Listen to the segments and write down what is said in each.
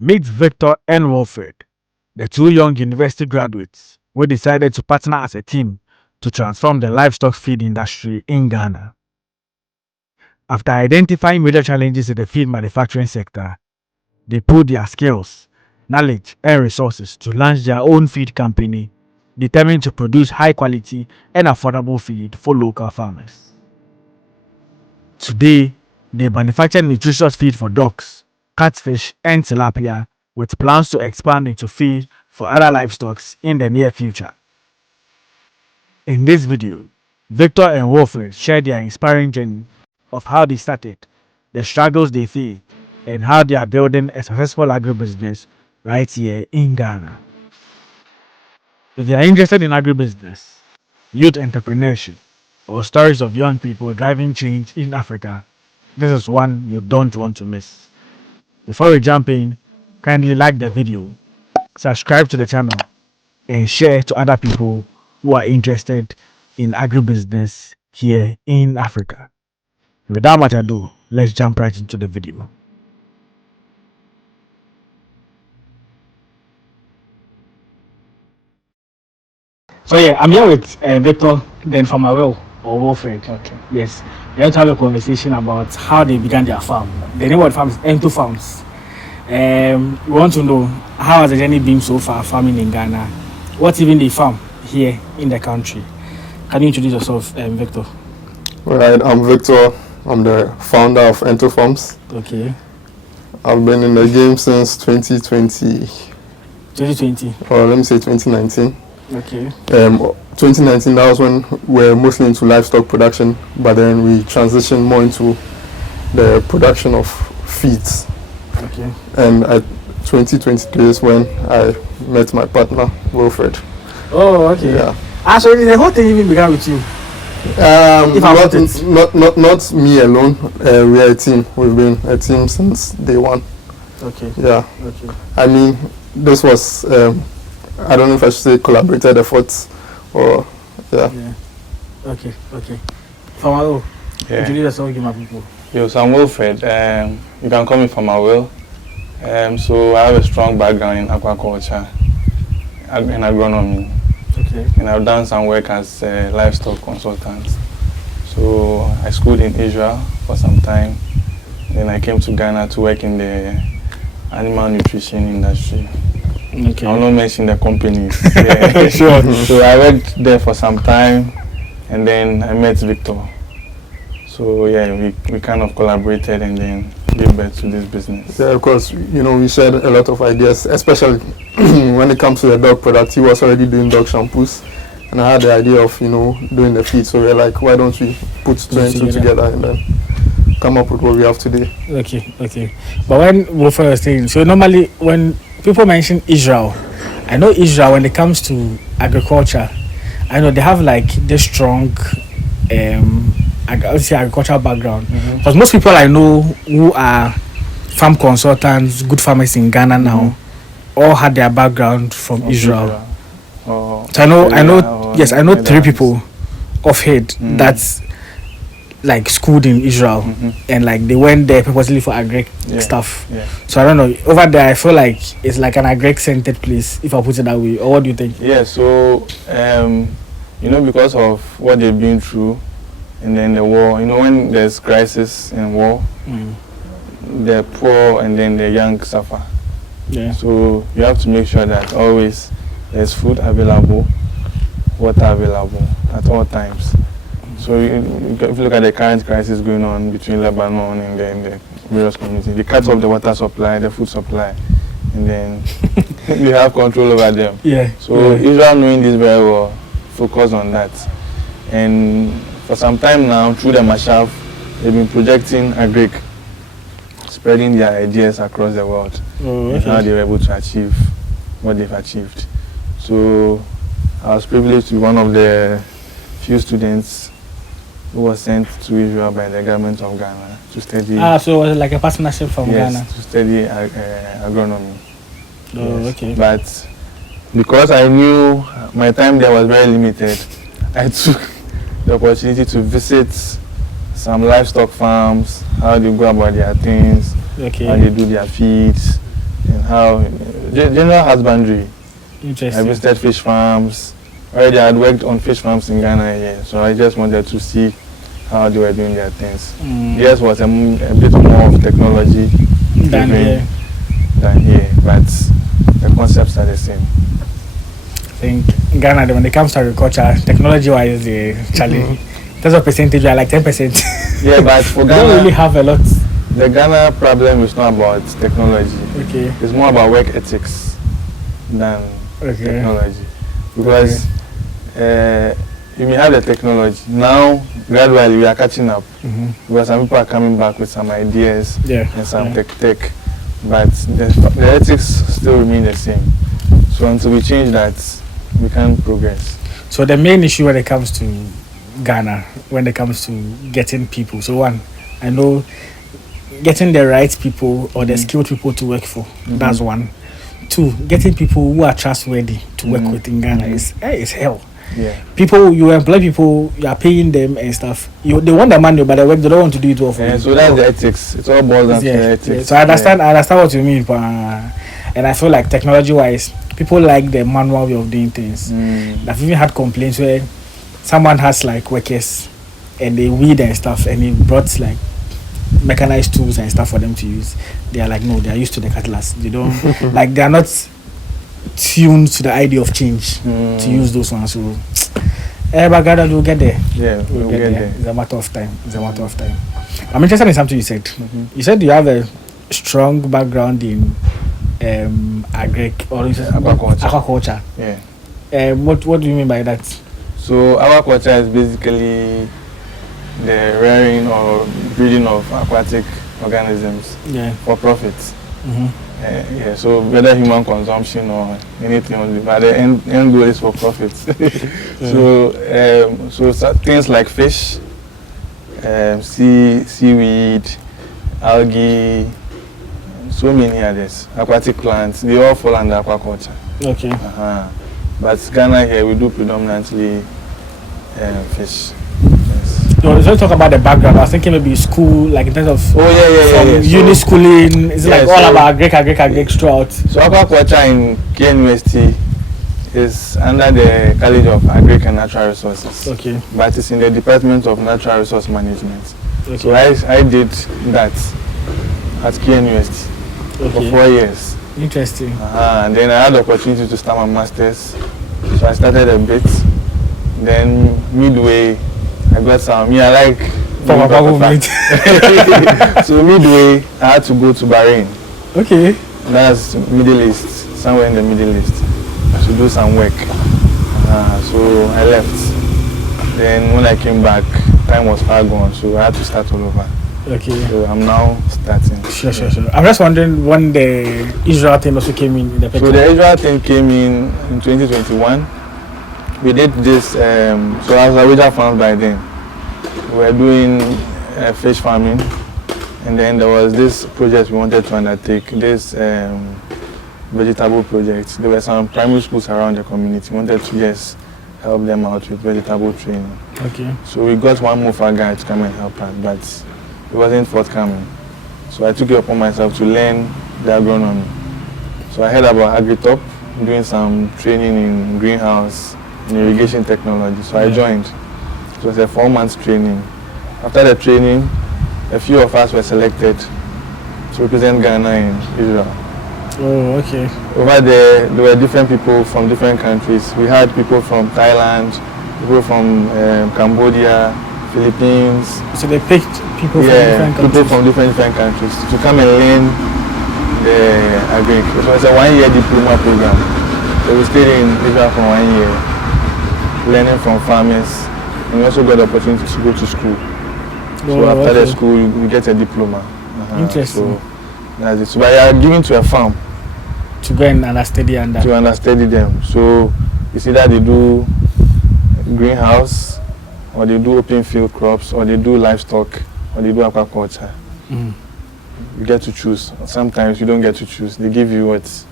Meet Victor and Wilfred, the two young university graduates who decided to partner as a team to transform the livestock feed industry in Ghana. After identifying major challenges in the feed manufacturing sector, they put their skills, knowledge, and resources to launch their own feed company, determined to produce high quality and affordable feed for local farmers. Today, they manufacture nutritious feed for ducks, catfish, and tilapia, with plans to expand into feed for other livestock in the near future. In this video, Victor and Wilfred share their inspiring journey of how they started, the struggles they face, and how they are building a successful agribusiness right here in Ghana. If you are interested in agribusiness, youth entrepreneurship, or stories of young people driving change in Africa, this is one you don't want to miss. Before we jump in, kindly like the video, subscribe to the channel, and share to other people who are interested in agribusiness here in Africa. Without much ado, let's jump right into the video. So yeah, I'm here with Victor, then from Will or Wilfred. Okay. Yes, we have to have a conversation about how they began their farm. The name of the farm is Ento Farms. We want to know how has the journey been so far farming in Ghana? What even they farm here in the country? Can you introduce yourself, Victor? Right, I'm Victor. I'm the founder of Ento Farms. Okay. I've been in the game since 2020. 2020. Or let me say 2019. Okay. 2019, that was when we were mostly into livestock production, but then we transitioned more into the production of feeds. Okay. And 2023 is when I met my partner, Wilfred. Oh, okay. Yeah. So the whole thing even began with you. Not me alone. We are a team. We've been a team since day one. Okay. Yeah. Okay. I mean, this was I don't know if I should say collaborated efforts or yeah. Okay. Famalo, Yeah. introduce yourself, give my people. Yo, so I'm Wilfred. You can call me Famalo. So I have a strong background in aquaculture and agronomy. Okay. And I've done some work as a livestock consultant. So I schooled in Israel for some time. Then I came to Ghana to work in the animal nutrition industry. Okay. I will not mention the companies. Yeah. Sure. So I worked there for some time, and then I met Victor. So yeah, we kind of collaborated and then gave birth to this business. Yeah, of course, you know, we shared a lot of ideas, especially when it comes to the dog product. He was already doing dog shampoos, and I had the idea of, you know, doing the feed. So we're like, why don't we put two and two together and then come up with what we have today. Okay. But when Wilfred was saying, so normally when people mention Israel, I know Israel when it comes to agriculture, I know they have like this strong agricultural background. Because most people I know who are farm consultants, good farmers in Ghana now, all had their background from Israel. So I know three people of head that's like schooled in Israel and like they went there purposely for agric stuff. Yeah. So I don't know. Over there I feel like it's like an agric centered place, if I put it that way. Or what do you think? Yeah, so you know, because of what they've been through and then the war, you know, when there's crisis and war, the poor and then the young suffer. Yeah. So you have to make sure that always there's food available, water available at all times. So if you look at the current crisis going on between Lebanon and then the various communities, they cut off the water supply, the food supply, and then you have control over them. Yeah. So Israel, knowing this very well, focus on that. And for some time now, through the Mashaf, they've been projecting agric, spreading their ideas across the world. And how they were able to achieve what they've achieved. So I was privileged to be one of the few students who was sent to Israel by the government of Ghana to study. So it was like a partnership from Ghana. To study agronomy. Okay. But because I knew my time there was very limited, I took the opportunity to visit some livestock farms, how they go about their things, how they do their feeds, and how general husbandry. I Interesting. visited fish farms. Already I had worked on fish farms in Ghana here, so I just wanted to see how they were doing their things. Yes, was a bit more of technology Than here. than here, but the concepts are the same. I think in Ghana, when it comes to agriculture, technology-wise, Charlie, in terms of percentage, we are like 10%. Yeah, but for We don't really Ghana, have a lot. the Ghana problem is not about technology. Okay. It's more about work ethics than Okay. technology. Because you may have the technology. Now, gradually, we are catching up. Because some people are coming back with some ideas Yeah. and some tech. But the ethics still remain the same. So until we change that, we can't progress. So the main issue when it comes to Ghana, when it comes to getting people, so one, I know getting the right people or the skilled people to work for, that's one. Two, getting people who are trustworthy to work with in Ghana is hell. Yeah. People, you employ people, you are paying them and stuff. They want the money, but they don't want to do it well for you. So that's the ethics. It's all boils down to the ethics. So I understand what you mean, and I feel like technology-wise, people like the manual way of doing things. I've even had complaints where someone has like workers and they weed and stuff, and he brought like mechanized tools and stuff for them to use. They are like, no, they are used to the cutlass. They don't like, they are not tuned to the idea of change to use those ones. So but God, we'll get there. Yeah, we'll get there. It's a matter of time. I'm interested in something you said. You said you have a strong background in aquaculture. Yeah. What do you mean by that? So aquaculture is basically the rearing or breeding of aquatic organisms for profit. Yeah, so whether human consumption or anything, but the end goal is for profit. So things like fish, seaweed, algae, so many others, aquatic plants, they all fall under aquaculture. Okay. But Ghana here, we do predominantly fish. So let's talk about the background. I was thinking maybe school, like in terms of uni schooling. It's like all about agric throughout. So aquaculture in KNUST is under the College of Agric and Natural Resources. Okay. But it's in the Department of Natural Resource Management. Okay. So I did that at KNUST for 4 years. Interesting. And then I had the opportunity to start my master's. So I started a bit. Then midway, I got some. I like. So midway, I had to go to Bahrain. Okay. That's Middle East, somewhere in the Middle East, to do some work. So I left. Then when I came back, time was far gone, so I had to start all over. Okay. So I'm now starting. Sure. I'm just wondering when the Israel thing also came in the picture. So the Israel thing came in 2021. We did this, so I was a wager farm by then. We were doing fish farming, and then there was this project we wanted to undertake, this vegetable project. There were some primary schools around the community. We wanted to just help them out with vegetable training. Okay. So we got one Mofa guy to come and help us, but it wasn't forthcoming. So I took it upon myself to learn the agronomy. So I heard about Agritop, doing some training in greenhouse and irrigation technology. So I joined. It was a 4-month training. After the training, a few of us were selected to represent Ghana in Israel. Oh, okay. Over there were different people from different countries. We had people from Thailand, people from Cambodia, Philippines. So they picked people from different countries? People from different countries to come and learn the agric. It was a 1-year diploma program. So we stayed in Israel for 1 year, learning from farmers. And we also got the opportunity to go to school. So after the school, we get a diploma. Interesting. So that's it. So we are given to a farm. To go and understudy under. To understudy them. So it's either they do greenhouse, or they do open field crops, or they do livestock, or they do aquaculture. You get to choose. Sometimes you don't get to choose. They give you what's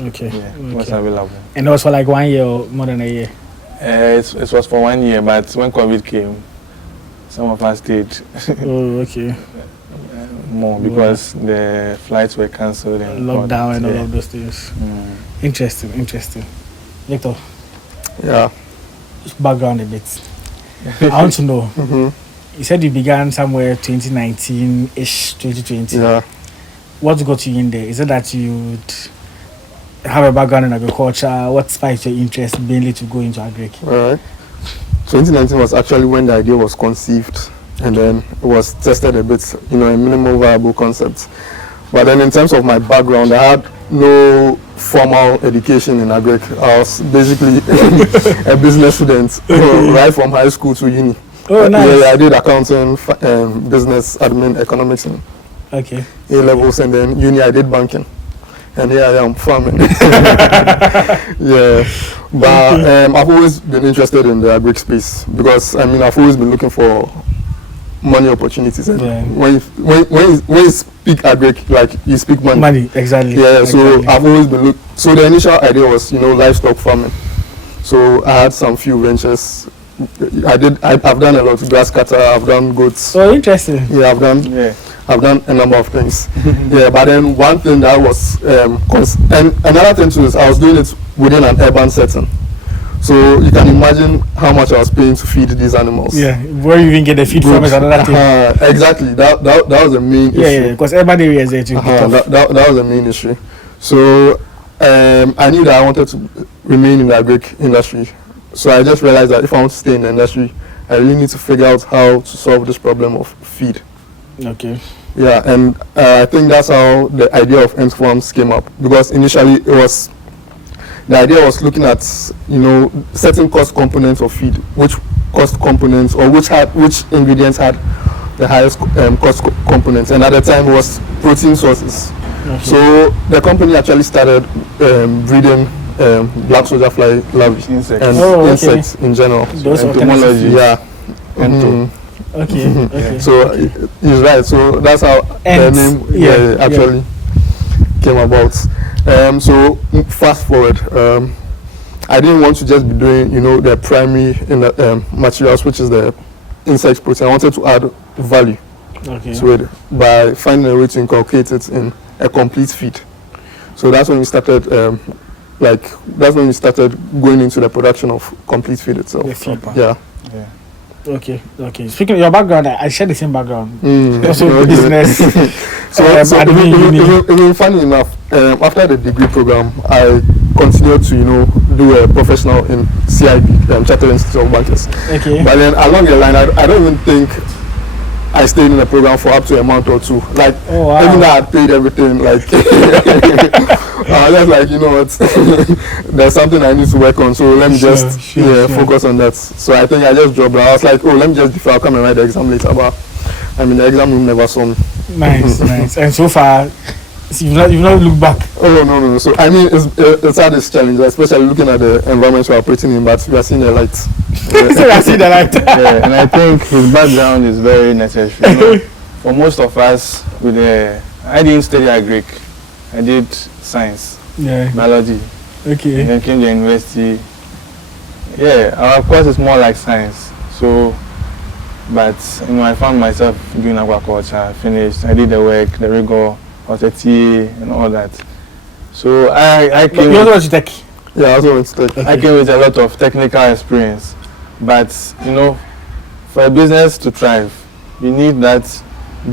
what's available. And it was for like 1 year or more than a year? It was for 1 year, but when COVID came, some of us stayed. Oh, okay. more because the flights were cancelled and lockdown and all of those things. Interesting. Victor, Yeah. background a bit. I want to know. You said you began somewhere 2019-ish, 2020. Yeah. What got you in there? Is it that you have a background in agriculture? What spiked your interest mainly to go into agric? All right. 2019 was actually when the idea was conceived, and then it was tested a bit, a minimal viable concept. But then in terms of my background, I had no formal education in agric. I was basically a business student, right from high school to uni. Oh, nice. Yeah, I did accounting, business, admin, economics, and Okay. A levels, and then uni I did banking. And here I am farming. Yeah, but I've always been interested in the agric space because I've always been looking for money opportunities. And when you speak agric, like you speak money. Money, exactly. Yeah, so exactly. I've always been So the initial idea was livestock farming. So I had some few ventures. I've done a lot of grass cutter. I've done goats. Oh, interesting. Yeah, I've done a number of things. Yeah, but then one thing that was and another thing too is I was doing it within an urban setting. So you can imagine how much I was paying to feed these animals. Yeah, where you even get the feed from is another thing. Exactly. That was the main issue. Yeah, because urban areas there too. That was the main issue. So I knew that I wanted to remain in the agric industry. So I just realized that if I want to stay in the industry, I really need to figure out how to solve this problem of feed. Okay. Yeah, and I think that's how the idea of Ent Farms came up, because initially the idea was looking at certain cost components of feed, which cost components or which ingredients had the highest cost components, and at the time was protein sources. Okay. So the company actually started breeding black soldier fly larvae and insects in general. Those entomology, yeah. Okay. So he's right. So that's how the name actually came about. So fast forward, I didn't want to just be doing the primary materials, which is the insect protein. I wanted to add value to it by finding a way to inculcate it in a complete feed. So that's when we started. That's when we started going into the production of complete feed itself. Yeah. Okay. Speaking of your background, I share the same background. Also business. Even funny enough, after the degree program, I continued to do a professional in CIB, Chartered Institute of Bankers. Okay. But then along the line, I don't even think I stayed in the program for up to a month or two. Even though I had paid everything, I was just what, there's something I need to work on, so let me focus on that. So I think I just dropped it. I was like, let me just defer, I'll come and write the exam later. But the exam room never saw me. Nice. And so far, you've not looked back. Oh no. So it's had this challenge, especially looking at the environment we're operating in, but we are seeing the light. So I see the light. Yeah, and I think his background is very necessary. For most of us, I didn't study agric. I did science, biology. Okay. And then came to university. Yeah, our course is more like science. So, but I found myself doing aquaculture. Finished. I did the work, the rigor, was a TA and all that. So I came. You also went to tech? Yeah, I also went to tech. Okay. I came with a lot of technical experience, but for a business to thrive, you need that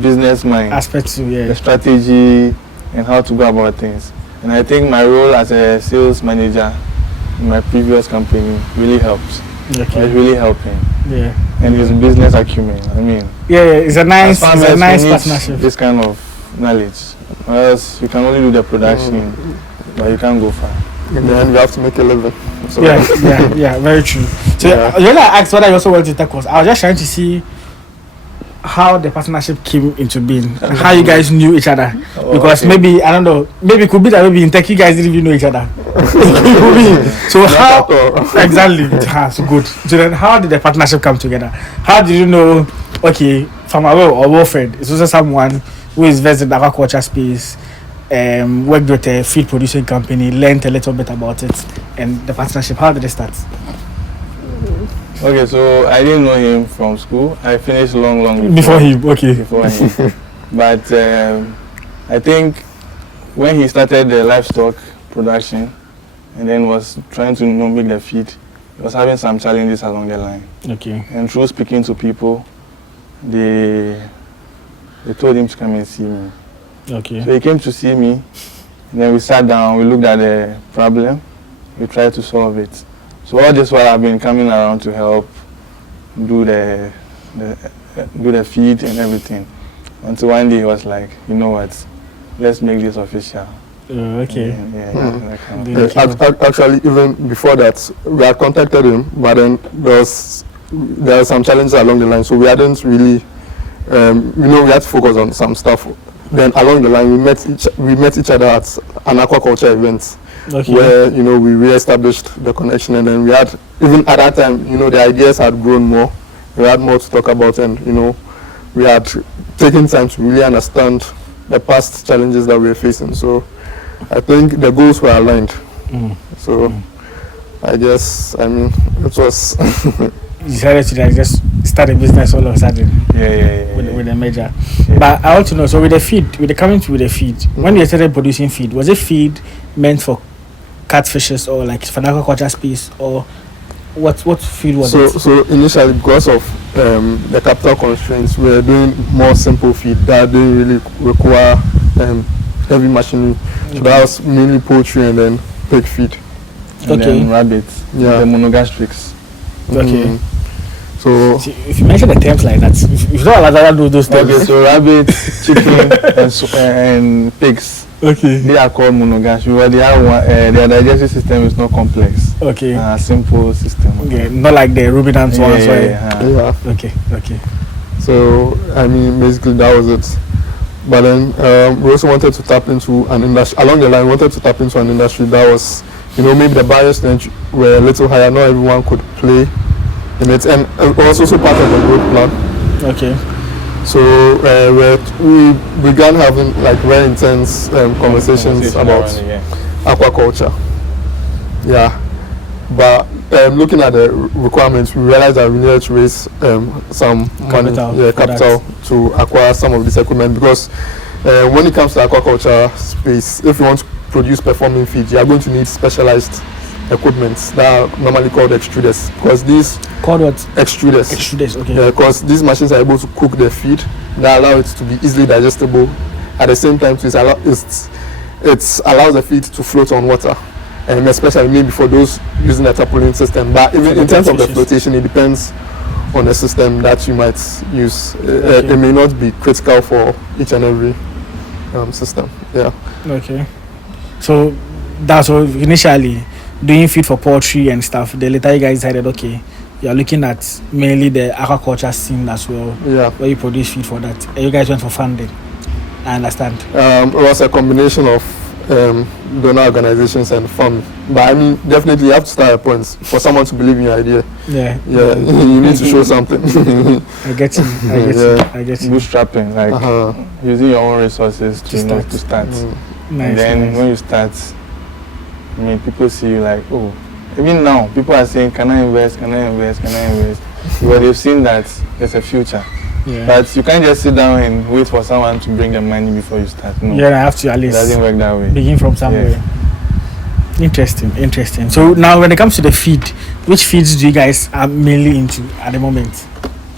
business mind aspect to the strategy and how to go about things. And I think my role as a sales manager in my previous company really helped. It's really helping. Yeah. And his business acumen. It's a nice partnership. This kind of knowledge. Or else you can only do the production, but you can't go far. In the end, you have to make a living. So Yeah, very true. So when I asked whether you also went to tech course, I was just trying to see how the partnership came into being, how you guys knew each other. Because maybe, I don't know, maybe it could be that maybe in tech you guys didn't even know each other. So how exactly? So good. So then how did the partnership come together? How did you know, from or Wilfred is also someone who is versed in the aquaculture space, worked with a feed producing company, learned a little bit about it, and the partnership, how did it start? Okay, so I didn't know him from school. I finished long before him. Okay. Before him. But I think when he started the livestock production and then was trying to make the feed, he was having some challenges along the line. Okay. And through speaking to people, they told him to come and see me. Okay. So he came to see me, and then we sat down, we looked at the problem, we tried to solve it. So all this while I've been coming around to help do the feed and everything. Until one day he was like, you know what, let's make this official. Okay. That kind of Actually, even before that, we had contacted him, but then there were some challenges along the line, so we hadn't really, we had to focus on some stuff. Then along the line, we met each other at an aquaculture event, where we re-established the connection, and then we had, even at that time, the ideas had grown more. We had more to talk about, and we had taken time to really understand the past challenges that we were facing. So I think the goals were aligned. So I guess, it was. You decided to just start a business all of a sudden. With a major. Yeah. But I want to know, so with the feed, when you started producing feed, was it feed meant for catfishes or like for aquaculture space, or what feed was it? So initially, because of the capital constraints, we were doing more simple feed that didn't really require heavy machinery. So that was mainly poultry and then pig feed. And then rabbits, the monogastrics. Okay. So if you mention the terms like that, if you don't allow to do those terms. Okay, so rabbits, chicken, and pigs. Okay. They are called monogastric, but they have their digestive system is not complex. Okay. Simple system. Okay, not like the ruminant ones. Yeah. Okay. So basically that was it. But then we also wanted to tap into an industry along the line. We wanted to tap into an industry that was, maybe the barriers were a little higher. Not everyone could play in it, and also part of the growth plan. Okay. So we began having like very intense conversations about aquaculture. Yeah, but looking at the requirements, we realized that we needed to raise some capital to acquire some of this equipment, because when it comes to aquaculture space, if you want to produce performing feed, you are going to need specialized equipment that are normally called extruders, because these extruders, okay, because these machines are able to cook the feed that allow it to be easily digestible. At the same time, it allows the feed to float on water, and especially maybe for those using a tarpaulin system. But even in terms of the flotation, it depends on the system that you might use. It may not be critical for each and every system. Yeah. Okay. So that's what initially doing feed for poultry and stuff. The later you guys decided, okay, you're looking at mainly the aquaculture scene as well. Yeah. Where you produce feed for that. And you guys went for funding. I understand. It was a combination of donor organizations and fund. But definitely you have to start at points for someone to believe in your idea. Yeah. You need to show something. I get you. Bootstrapping, like using your own resources to start. Nice, and then when you start, people see you like, oh, even now people are saying, can I invest? But they've seen that there's a future. Yeah. But you can't just sit down and wait for someone to bring the money before you start. No. Yeah, I have to at least. It doesn't work that way. Begin from somewhere. Yeah. Interesting. So now when it comes to the feed, which feeds do you guys are mainly into at the moment,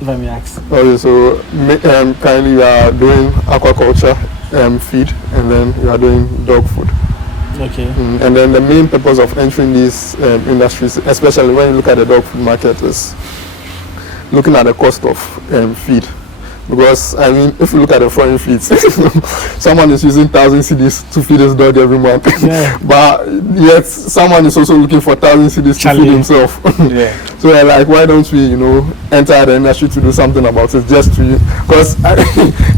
if I may ask? Okay, so currently we are doing aquaculture feed, and then we are doing dog food. Okay. And then the main purpose of entering these industries, especially when you look at the dog food market, is looking at the cost of feed. Because if you look at the foreign feeds, someone is using 1,000 cedis to feed his dog every month. Yeah. But yet someone is also looking for 1,000 cedis to feed himself. Yeah. So like, why don't we, enter the industry to do something about it, just to, because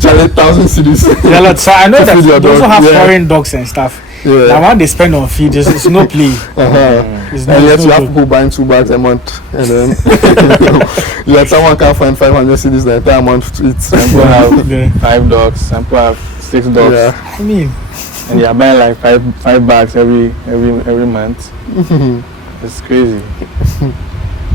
Charlie, 1,000 cedis. Yeah, so I know that they also have foreign dogs and stuff. Yeah. Now what they spend on feed is no play. And yet you have people buying 2 bags a month, and then yet someone can find 500 cedis the entire month to eat. Some people have 5 dogs, some people have 6 dogs. Yeah. And they are buying like 5 bags every month. It's crazy.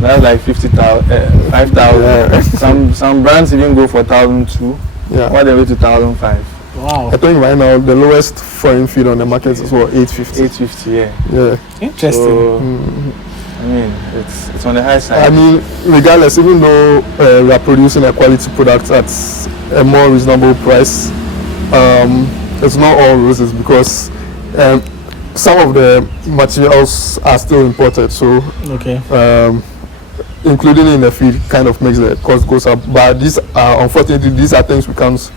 That's like 5,000. Some brands even go for 1,000 too. Yeah. all the way to 1,005. Wow. I think right now the lowest foreign feed on the market is what, 850. 850, yeah. Yeah. Interesting. So, Mhm. I mean, it's on the high side. I mean, regardless, even though we are producing a quality product at a more reasonable price, it's not all roses because some of the materials are still imported. So, Okay. including in the feed, kind of makes the cost goes up. But these are, unfortunately, these are things we can't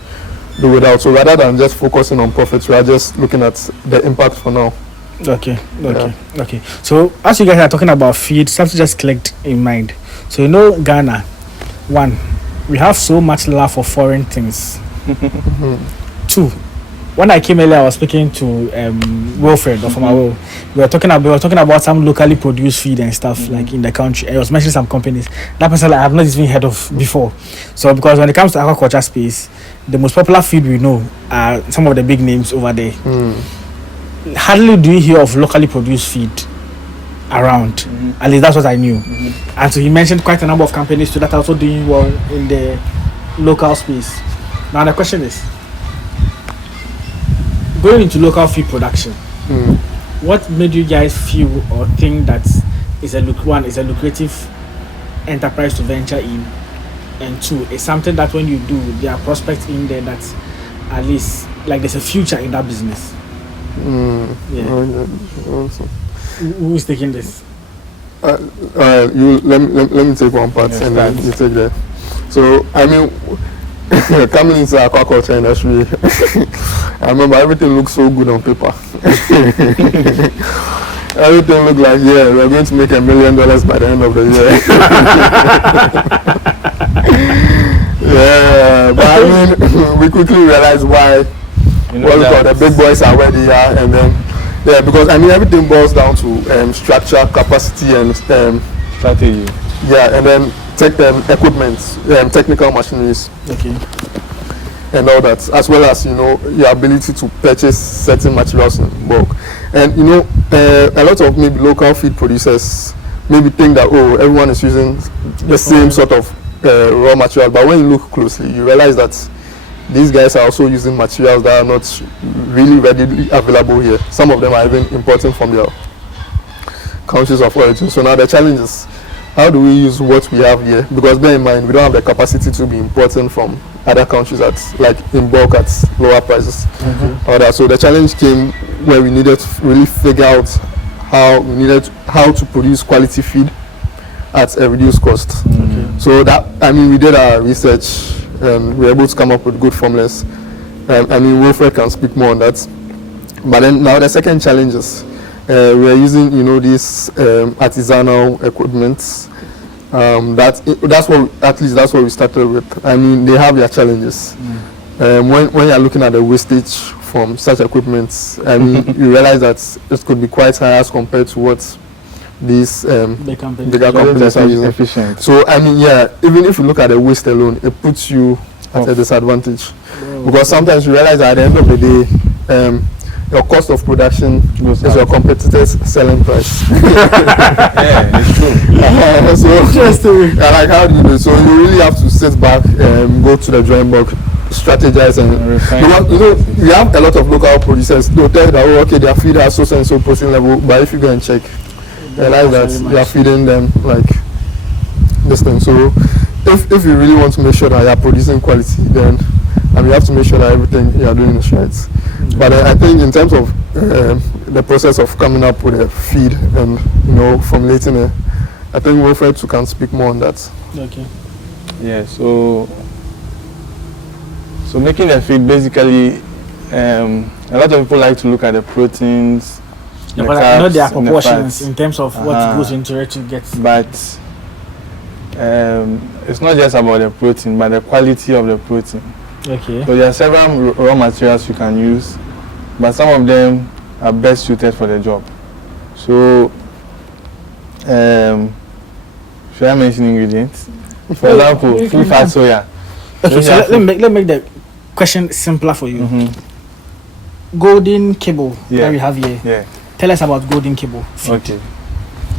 do without. So rather than just focusing on profits, we are just looking at the impact for now. Okay. Okay. So as you guys are talking about feed, something just clicked in mind. So you know Ghana, one, we have so much love for foreign things. Two, when I came earlier, I was speaking to Wilfred of my will. We were talking about some locally produced feed and stuff like in the country. I was mentioning some companies that person I have not even heard of before. So because when it comes to aquaculture space, the most popular feed we know are some of the big names over there. Hardly do you hear of locally produced feed around. At least that's what I knew. And so he mentioned quite a number of companies too that are also doing well in the local space. Now the question is, going into local feed production, what made you guys feel or think that is a lucrative enterprise to venture in, and two, it's something that when you do, there are prospects in there that at least like there's a future in that business? Yeah. Awesome. Who is taking this? You let me take one part and then you take that. So I mean, coming into the aquaculture industry, I remember everything looked so good on paper. Everything looked like, yeah, we're going to make $1 million by the end of the year. Yeah, but I mean, we quickly realized why. What we call the big boys are where they are, and then yeah, because I mean everything boils down to structure, capacity, and strategy. Yeah, and then equipment, technical machineries. Okay. And all that, as well as your ability to purchase certain materials in bulk. And a lot of maybe local feed producers maybe think that everyone is using the same sort of raw material, but when you look closely, you realize that these guys are also using materials that are not really readily available here. Some of them are even importing from their countries of origin. So now the challenge is, how do we use what we have here? Because bear in mind, we don't have the capacity to be importing from other countries in bulk at lower prices. So the challenge came where we needed to really figure out how to produce quality feed at a reduced cost. So we did our research and we were able to come up with good formulas. Wilfred can speak more on that. But then now the second challenge is we are using these artisanal equipment. That's what we started with. I mean, they have their challenges. When you're looking at the wastage from such equipment, I mean, you realize that it could be quite high as compared to what these bigger companies are using. Efficient. So I mean, yeah, even if you look at the waste alone, it puts you at a disadvantage. Because sometimes you realize that at the end of the day, your cost of production is your competitor's selling price. Yeah, it's true. So Interesting. like, how do you do it? So you really have to sit back and go to the drawing board, strategize, and because you have a lot of local producers. They'll tell you that their feed has so and so protein level, but if you go and check, realize that you are feeding them like this thing. So if you really want to make sure that you are producing quality, then you have to make sure that everything you are doing is right. But I think in terms of the process of coming up with a feed and formulating it, I think Wilfred can speak more on that. Okay. Yeah. So making a feed, basically, a lot of people like to look at the proteins. Yeah, but I know there are proportions in terms of what goes into it to get. But it's not just about the protein, but the quality of the protein. Okay. So there are several raw materials you can use, but some of them are best suited for the job. So, should I mention ingredients? For example, full fat soya. Okay, so let me make the question simpler for you. Golden kibble that we have here. Yeah. Tell us about golden kibble. Okay.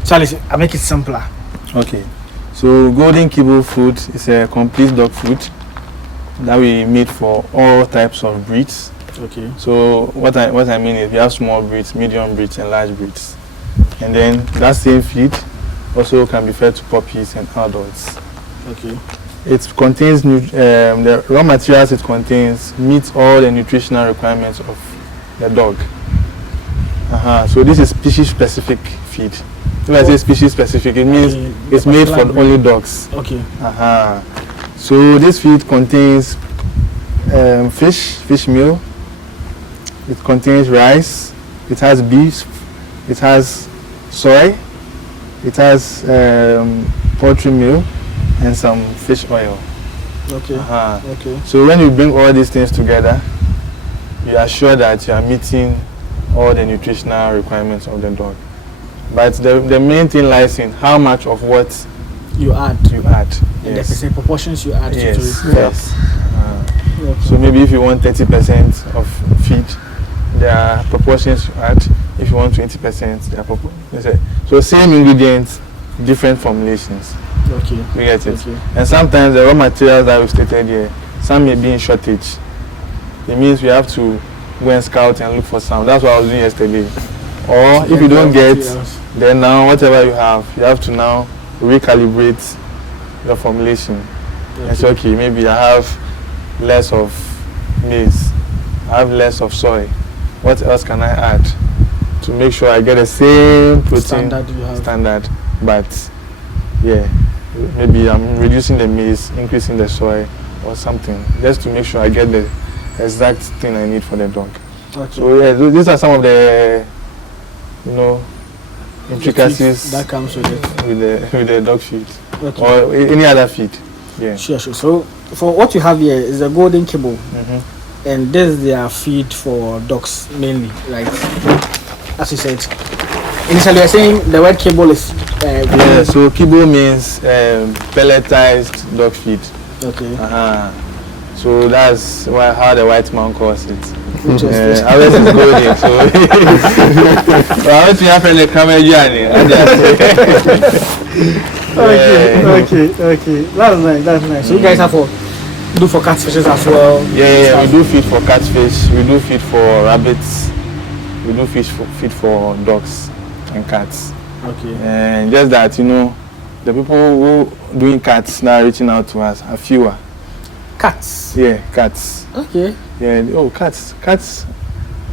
So I'll make it simpler. Okay. So golden kibble food is a complete dog food. that we made for all types of breeds. Okay. So what I mean is we have small breeds, medium breeds, and large breeds. And then that same feed also can be fed to puppies and adults. Okay. It contains the raw materials it contains meets all the nutritional requirements of the dog. So this is species specific feed. If I say species specific, it means it's made for only dogs. Okay. So this feed contains fish meal. It contains rice. It has beef. It has soy. It has poultry meal and some fish oil. Okay. Okay. So when you bring all these things together, you are sure that you are meeting all the nutritional requirements of the dog. But the main thing lies in how much of what you add. And the percent proportions you add to it. Yes. Okay. So maybe if you want 30% of feed, there are proportions you add. If you want 20%, there are proportions. So same ingredients, different formulations. Okay. You get it? Okay. And sometimes the raw materials that we stated here, some may be in shortage. It means we have to go and scout and look for some. That's what I was doing yesterday. Or if you don't get, then now whatever you have to now recalibrate your formulation. Okay. And say, okay, maybe I have less of maize, I have less of soy. What else can I add to make sure I get the same protein standard, but yeah, maybe I'm reducing the maize, increasing the soy or something, just to make sure I get the exact thing I need for the dog. Okay. So yeah, these are some of the intricacies that comes with it. with the dog feed. Okay. Or any other feed. Yeah. Sure. So for what you have here is a golden kibble, and this is their feed for dogs mainly. Like as you said, initially you're saying the word kibble is. Yeah. So kibble means pelletized dog feed. Okay. So that's how the white man calls it. Ours is golden. So I want to have a camera journey. Okay. That's nice. So you guys have do for catfishes as well? Yeah. We do feed for catfish. We do feed for rabbits. We do feed for dogs and cats. Okay. And just that, the people who doing cats now reaching out to us are fewer. Cats? Yeah, cats. Okay. Yeah, cats. Cats.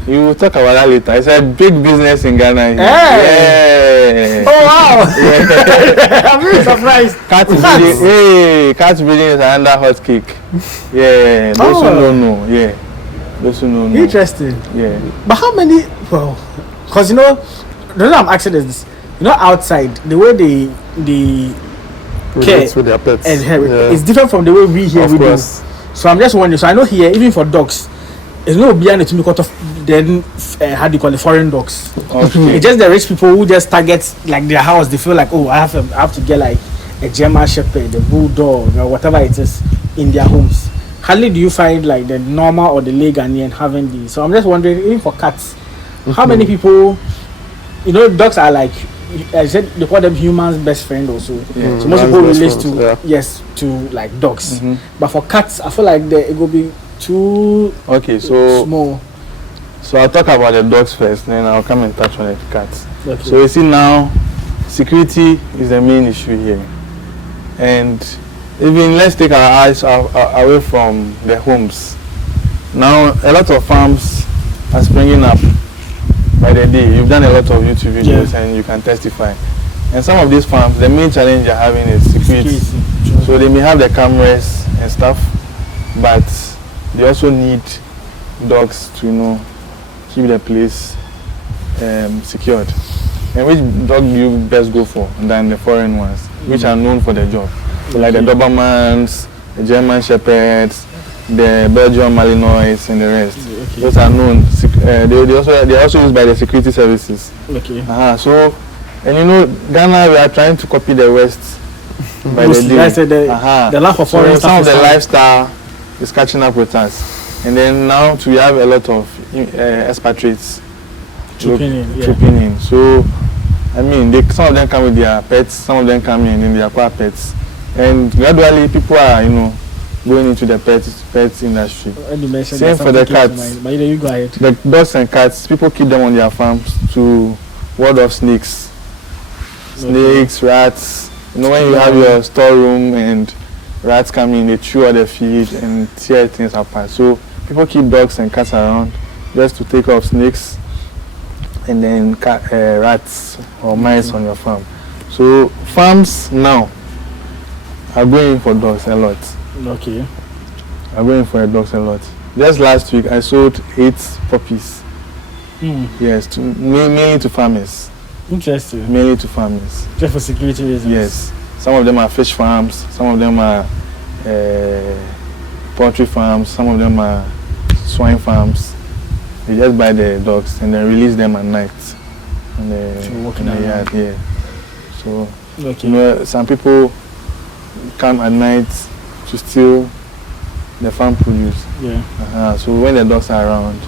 You will talk about that later. It's a big business in Ghana. Hey. Yeah. Oh wow! Yeah. I'm really surprised. Cat breeding is another hot cake. Yeah, those who don't know. Yeah, those who don't know. Interesting. Yeah. But how many? Well, because the reason I'm asking is this. Outside the way they care with their pets it's different from the way we here we do. So I'm just wondering. So I know here, even for dogs, there's no beyond it because of then how do you call it, foreign dogs. Okay. It's just the rich people who just target like their house. They feel like, oh, I have to get like a German Shepherd, a bulldog, or whatever it is in their homes. Hardly do you find like the normal or the Ghanaian having these. So I'm just wondering, even for cats, how many people, dogs are like, I said they call them humans' best friend also. Yeah. So most people relate to to like dogs. But for cats, I feel like it will be too small. So I'll talk about the dogs first, then I'll come and touch on the cats. Okay. So you see now, security is the main issue here, and even let's take our eyes away from the homes. Now a lot of farms are springing up by the day. You've done a lot of YouTube videos and you can testify. And some of these farms, the main challenge they're having is security. So they may have the cameras and stuff, but they also need dogs to keep the place secured. And which dog do you best go for than the foreign ones, which are known for the job? So like the Dobermans, the German Shepherds, the Belgian Malinois, and the rest. Okay. Those are known. They are also used by the security services. Okay. So, and Ghana, we are trying to copy the West by the day. The lack of foreign some of the lifestyle is catching up with us. And then now we have a lot of expatriates trooping in. So, some of them come with their pets, some of them come in and they acquire pets. And gradually people are, going into the pet industry. When you mentioned Same that, for the something came to cats. mind. But you go ahead. The dogs and cats, people keep them on their farms to ward off snakes. Snakes, rats. You know, when you have your storeroom and rats come in, they chew all the feed and tear things apart. So people keep dogs and cats around just to take off snakes and then rats or mice on your farm. So farms now are going for dogs a lot. Okay. I'm going for dogs a lot. Just last week I sold 8 puppies. Yes, mainly to farmers. Interesting. Mainly to farmers. Just for security reasons. Yes. Some of them are fish farms, some of them are poultry farms, some of them are swine farms. They just buy the dogs and then release them at night in the yard. Yeah. So Okay. you know, some people come at night to steal the farm produce. Yeah. So when the dogs are around,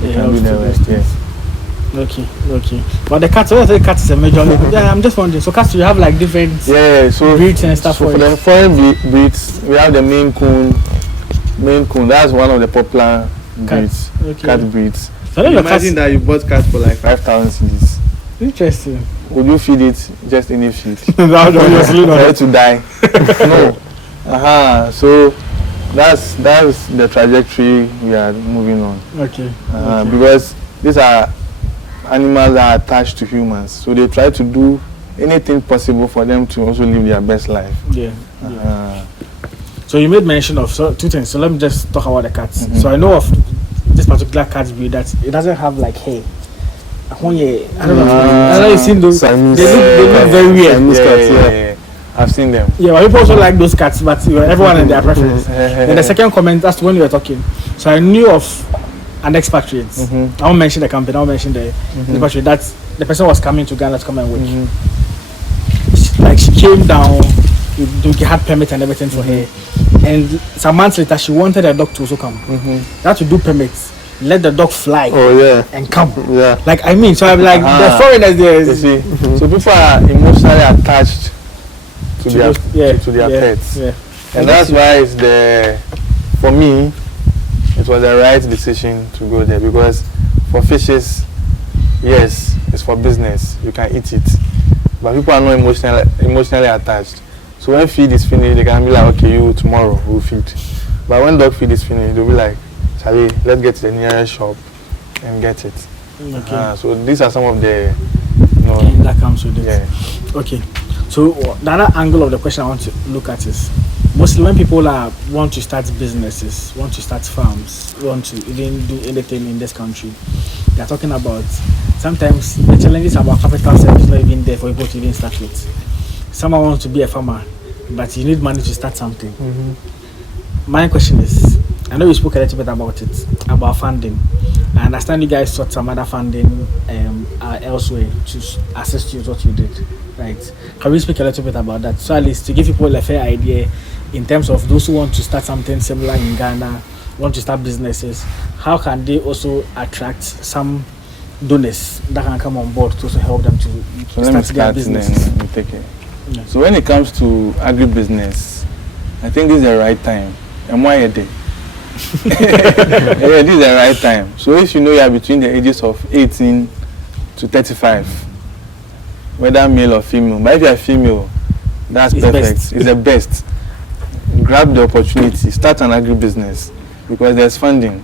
they It can helps do their to work. those Yes. Okay. But the cats, I say cats is a major. Yeah, I'm just wondering. So cats, you have like different Yeah. So breeds and stuff so for for it. the foreign breeds, we have the Maine Coon. Maine Coon. That's one of the popular breeds. Okay. Cat breeds. So then your cats. Imagine that you bought cat for like 5,000 cedis. Interesting. Would you feed it just any feed? That obviously For not. it to die? No. So that's the trajectory we are moving on. Okay. Because these are animals that are attached to humans, so they try to do anything possible for them to also live their best life. Yeah. So you made mention of two things. So let me just talk about the cats. So I know of this particular cat breed that it doesn't have like hair. I don't know. I know you've seen those. They look very weird. Yeah. I've seen them. Yeah, but people also like those cats, but everyone and their preference. And the second comment, that's when you were talking. So I knew of an expatriate. I won't mention the company, I won't mention the expatriate. That the person was coming to Ghana to come and work. Like she came down, they had permit and everything for her. And some months later, she wanted her dog to also come. They had to do permits. Let the dog fly and come. Yeah. Like I mean, so I'm like the foreigners there. You see, so people are emotionally attached to their pets, and that's why for me, it was the right decision to go there, because for fishes, yes, it's for business, you can eat it, but people are not emotionally attached. So when feed is finished, they can be like, okay, you tomorrow will feed. But when dog feed is finished, they'll be like, Charlie, let's get to the nearest shop and get it. So these are some of the that comes with it. Yeah. Okay. So the other angle of the question I want to look at is mostly when people want to start businesses, want to start farms, want to even do anything in this country, they're talking about sometimes the challenges about capital is not even there for people to even start with. Someone wants to be a farmer, but you need money to start something. My question is, I know you spoke a little bit about it, about funding. I understand you guys sought some other funding elsewhere to assist you with what you did, right? Can we speak a little bit about that? So at least to give people a fair idea in terms of those who want to start something similar in Ghana, want to start businesses, how can they also attract some donors that can come on board to also help them to start their businesses? So when it comes to agribusiness, I think this is the right time. Yeah, this is the right time. So if you know you are between the ages of 18 to 35, whether male or female, but if you are female, that's perfect. It's the best. Grab the opportunity, start an agribusiness, because there's funding.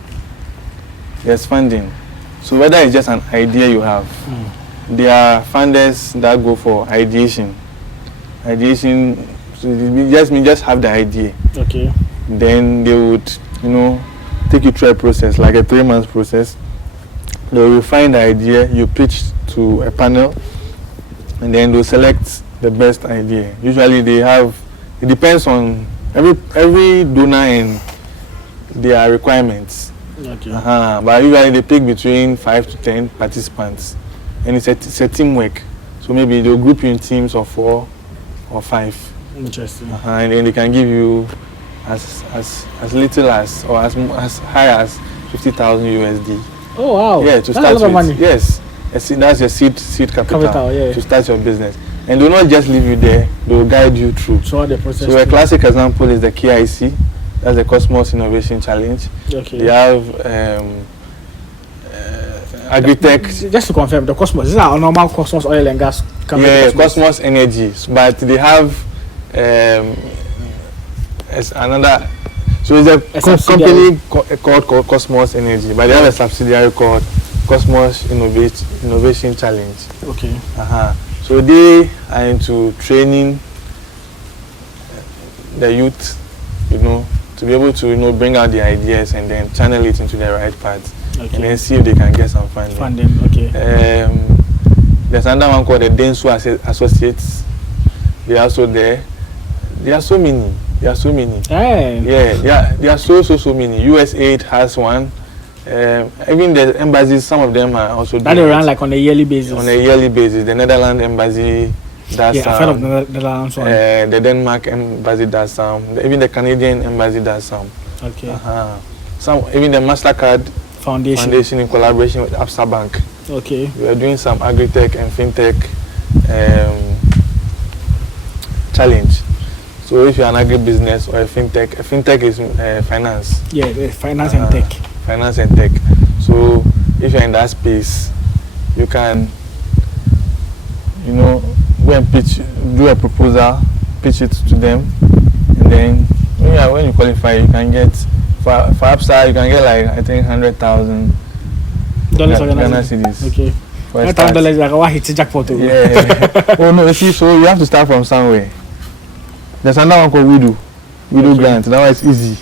So whether it's just an idea you have, there are funders that go for ideation. So it just have the idea. Okay. Then they would, take you through a process, like a 3-month process. They will refine the idea, you pitch to a panel, and then they'll select the best idea. Usually it depends on every donor and their requirements. Okay. But usually they pick between 5 to 10 participants, and it's a teamwork. So maybe they'll group you in teams of 4 or 5. Interesting. And then they can give you as little as or as high as 50,000 USD. Oh wow! Yeah, to that's start a lot of money. Yes, that's your seed capital to start your business. And they will not just leave you there; they will guide you through. So the process. So a classic example is the KIC. That's the Cosmos Innovation Challenge. Okay. They have agritech. Just to confirm, the Cosmos, this is our normal Cosmos oil and gas company. Yeah, Cosmos Energy, but they have it's another. So it's a company called Cosmos Energy, but they have a subsidiary called Cosmos Innovation Challenge. Okay. So they are into training the youth, you know, to be able to, you know, bring out the ideas and then channel it into the right path. Okay. And then see if they can get some funding. Okay. There's another one called the Densu Associates. They are also there. There are so many. Hey. Yeah, there are so many. USAID has one. Even the embassies, some of them are also that they run like on a yearly basis. The Netherlands embassy does I've heard of the Netherlands one. the Denmark embassy does some. Even the Canadian embassy does some. Okay. Some, even the Mastercard Foundation in collaboration with Absa Bank. Okay. We are doing some agritech and fintech challenge. So if you're an agribusiness or a fintech is finance. Yeah, finance and tech. Finance and tech. So if you're in that space, you can, you know, go and do a proposal, pitch it to them, and then when you qualify, you can get for Absa, you can get like I think $100,000 Ghana cedis. Okay. $100 like what hit jackpot. Yeah. Oh no, you see, so you have to start from somewhere. There's another one called Widow Grant. That one is easy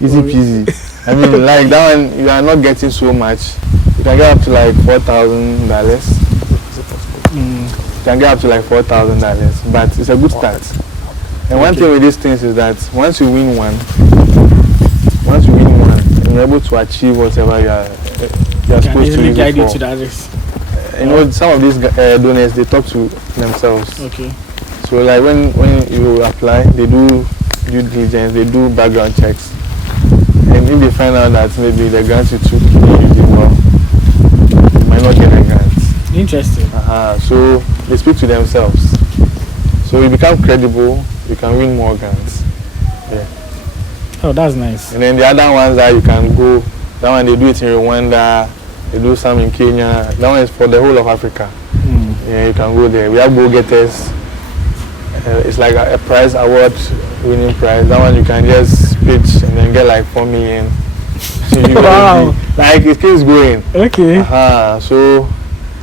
peasy. I mean, like that one, you are not getting so much. You can get up to like $4,000. You can get up to like $4,000, but it's a good start. And one thing with these things is that once you win one, and you're able to achieve whatever you're supposed to use it for. You know, some of these donors, they talk to themselves. Okay. So like when you apply, they do due diligence, they do background checks, and if they find out that maybe the grant you took you did well, you might not get a grant. Interesting. So they speak to themselves. So you become credible, you can win more grants. Yeah. Oh, that's nice. And then the other ones that you can go, that one they do it in Rwanda, they do some in Kenya. That one is for the whole of Africa. Yeah, you can go there. We have go-getters. It's like a prize award winning prize. That one you can just pitch and then get like 4 million. Wow. Like it keeps going. Okay. So,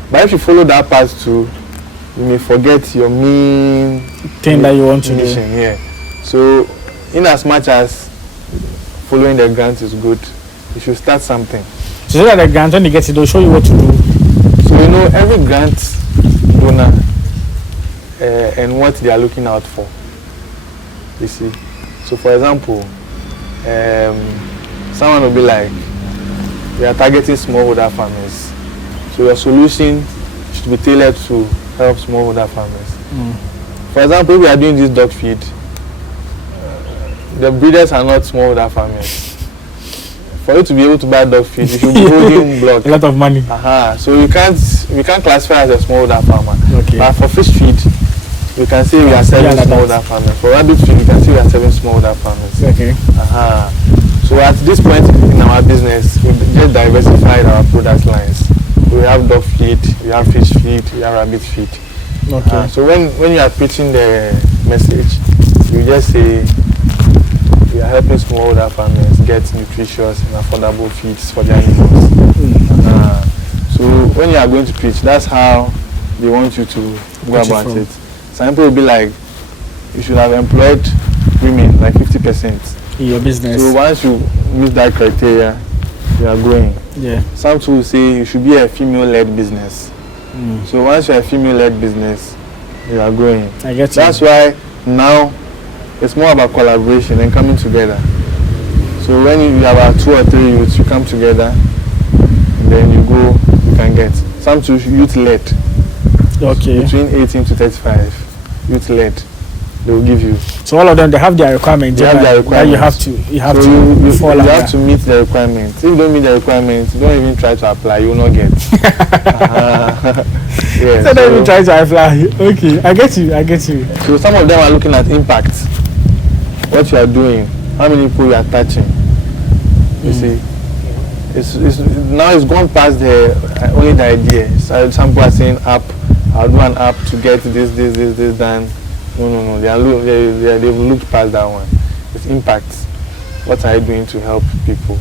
but if you follow that path too, you may forget your main thing that you want to do. Yeah. So, in as much as following the grant is good, you should start something. So that the grant, when you get it, they'll show you what to do. So you know every grant donor and what they are looking out for. You see. So for example, someone will be like, we are targeting smallholder farmers. So your solution should be tailored to help smallholder farmers. For example, if we are doing this dog feed, the breeders are not smallholder farmers. For you to be able to buy dog feed, you should be holding block. A lot of money. So we can't classify as a smallholder farmer. Okay. But for fish feed, we can say we are serving smallholder farmers. For rabbit feed, we can say we are serving smallholder farmers. Okay. So at this point in our business, we just diversified our product lines. We have dog feed, we have fish feed, we have rabbit feed. Okay. So when you are pitching the message, you just say we are helping smallholder farmers get nutritious and affordable feeds for their animals. So when you are going to pitch, that's how they want you to go about it. Some people will be like, you should have employed women, like 50% in your business. So once you meet that criteria, you are going. Yeah. Some people will say you should be a female-led business. So once you're a female-led business, you are growing. I get you. That's why now it's more about collaboration and coming together. So when you have about 2 or 3 youths, you come together, and then you go, you can get. Some youth-led. Okay. Between 18 to 35, youth-led, they will give you. So all of them, they have their requirements. They have their requirements. You have to meet the requirements. If you don't meet the requirements, don't even try to apply. You will not get. Yeah, so don't even try to apply. Okay, I get you. So some of them are looking at impact. What you are doing. how many people you are touching. You see, it's now it's gone past the only the idea. So some people are saying app. I'll do an app to get this done. No. They've looked past that one. It's impact. What are you doing to help people?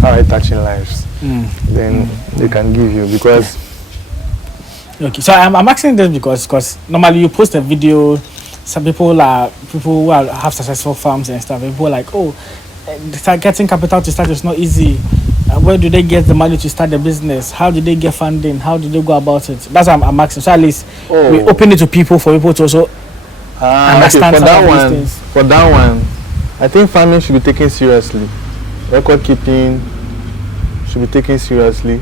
How are you touching lives? Then they can give you because. Okay, so I'm asking this because normally you post a video. Some people who have successful farms and stuff. People are like, oh, getting capital to start is not easy. Where do they get the money to start the business? How do they get funding? How do they go about it? That's what I'm asking. So at least we open it to people for people to also understand for some that of one. these things. For that one, I think farming should be taken seriously. Record keeping should be taken seriously,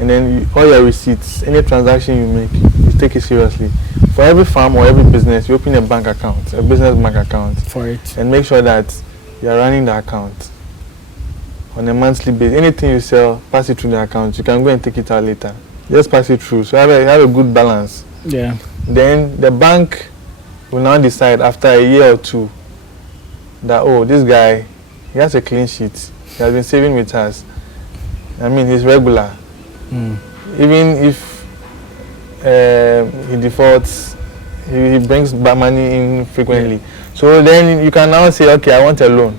and then all your receipts, any transaction you make, you take it seriously. For every farm or every business, you open a bank account, a business bank account, For it. and make sure that you are running the account on a monthly basis. Anything you sell, pass it through the account. You can go and take it out later. Just pass it through. So have a good balance. Yeah. Then the bank will now decide after a year or two that, oh, this guy, he has a clean sheet. He has been saving with us. I mean, he's regular. Even if he defaults, he brings back money in frequently. So then you can now say, okay, I want a loan.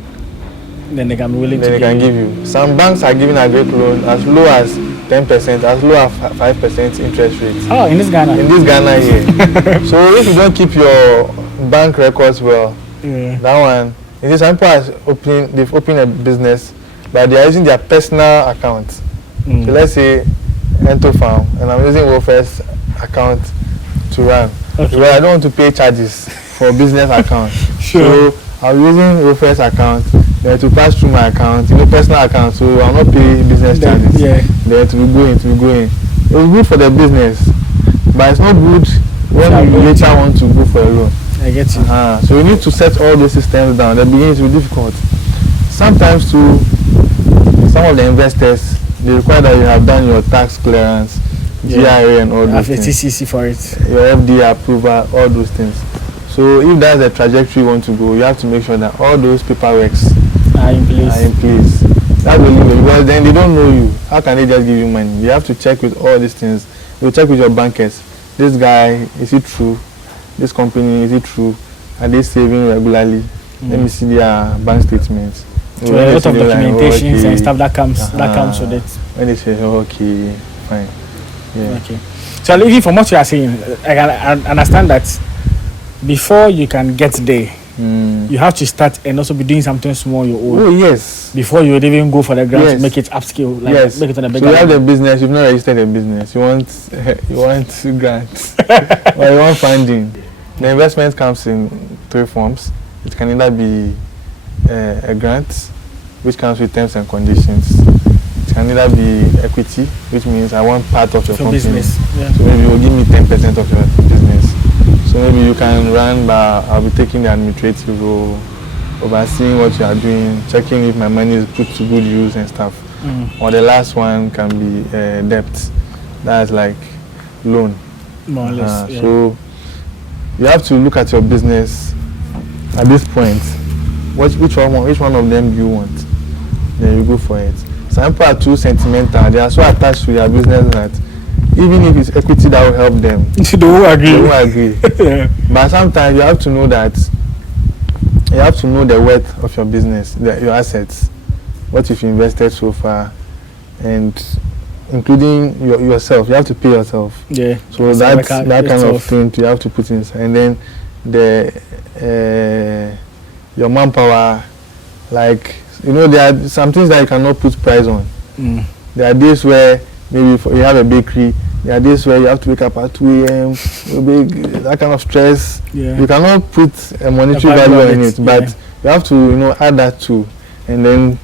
Then they can be willing Then to they can give you. Some banks are giving a great loan as low as 10%, as low as 5% interest rate. Oh, in this Ghana. In this Ghana here. So if you don't keep your bank records well, that one, in this some people they've opened a business, but they are using their personal account. So let's say Ento Farm, and I'm using Wilfred's account to run. Okay. Well, I don't want to pay charges for business account. Sure. So I'm using Wilfred's account to pass through my account, personal account, so I'll not pay business charges. Then to be going. It's good for the business, but it's not good when you later want to go for a loan. I get you. So you need to set all those systems down. The beginning will be difficult. Sometimes too, some of the investors, they require that you have done your tax clearance, GRA and all those things. TCC for it. Your FDA approval, all those things. So if that's the trajectory you want to go, you have to make sure that all those paperwork Are in place. That's the legal, because then they don't know you. How can they just give you money? You have to check with all these things. You check with your bankers. This guy, is it true? This company, is it true? Are they saving regularly? Let me see their bank statements. So a lot of documentations and stuff that comes with it. When they say, okay, fine. Yeah. Okay. So even from what you are saying, I understand that before you can get there, you have to start and also be doing something small your own. Oh yes. Before you would even go for the grant to make it upscale, like make it on a bigger. So you have the business, you've not registered a business. You want grants or you want funding. The investment comes in 3 forms. It can either be a grant, which comes with terms and conditions. It can either be equity, which means I want part of your company. Business. Yeah. So maybe you'll give me 10% of your business. So maybe you can run, but I'll be taking the administrative role, overseeing what you are doing, checking if my money is put to good use and stuff. Or the last one can be debt. That's like loan. More or less. So you have to look at your business at this point. Which one of them do you want? Then you go for it. Some people are too sentimental. They are so attached to their business that even if it's equity that will help them, they won't agree. But sometimes you have to know that you have to know the worth of your business, your assets, what you've invested so far, and including yourself. You have to pay yourself. Yeah. So that kind of thing you have to put inside, and then your manpower, like there are some things that you cannot put price on. There are days where maybe you have a bakery. There are days where you have to wake up at 2 a.m. That kind of stress. Yeah. You cannot put a monetary value on it, but you have to add that too, and then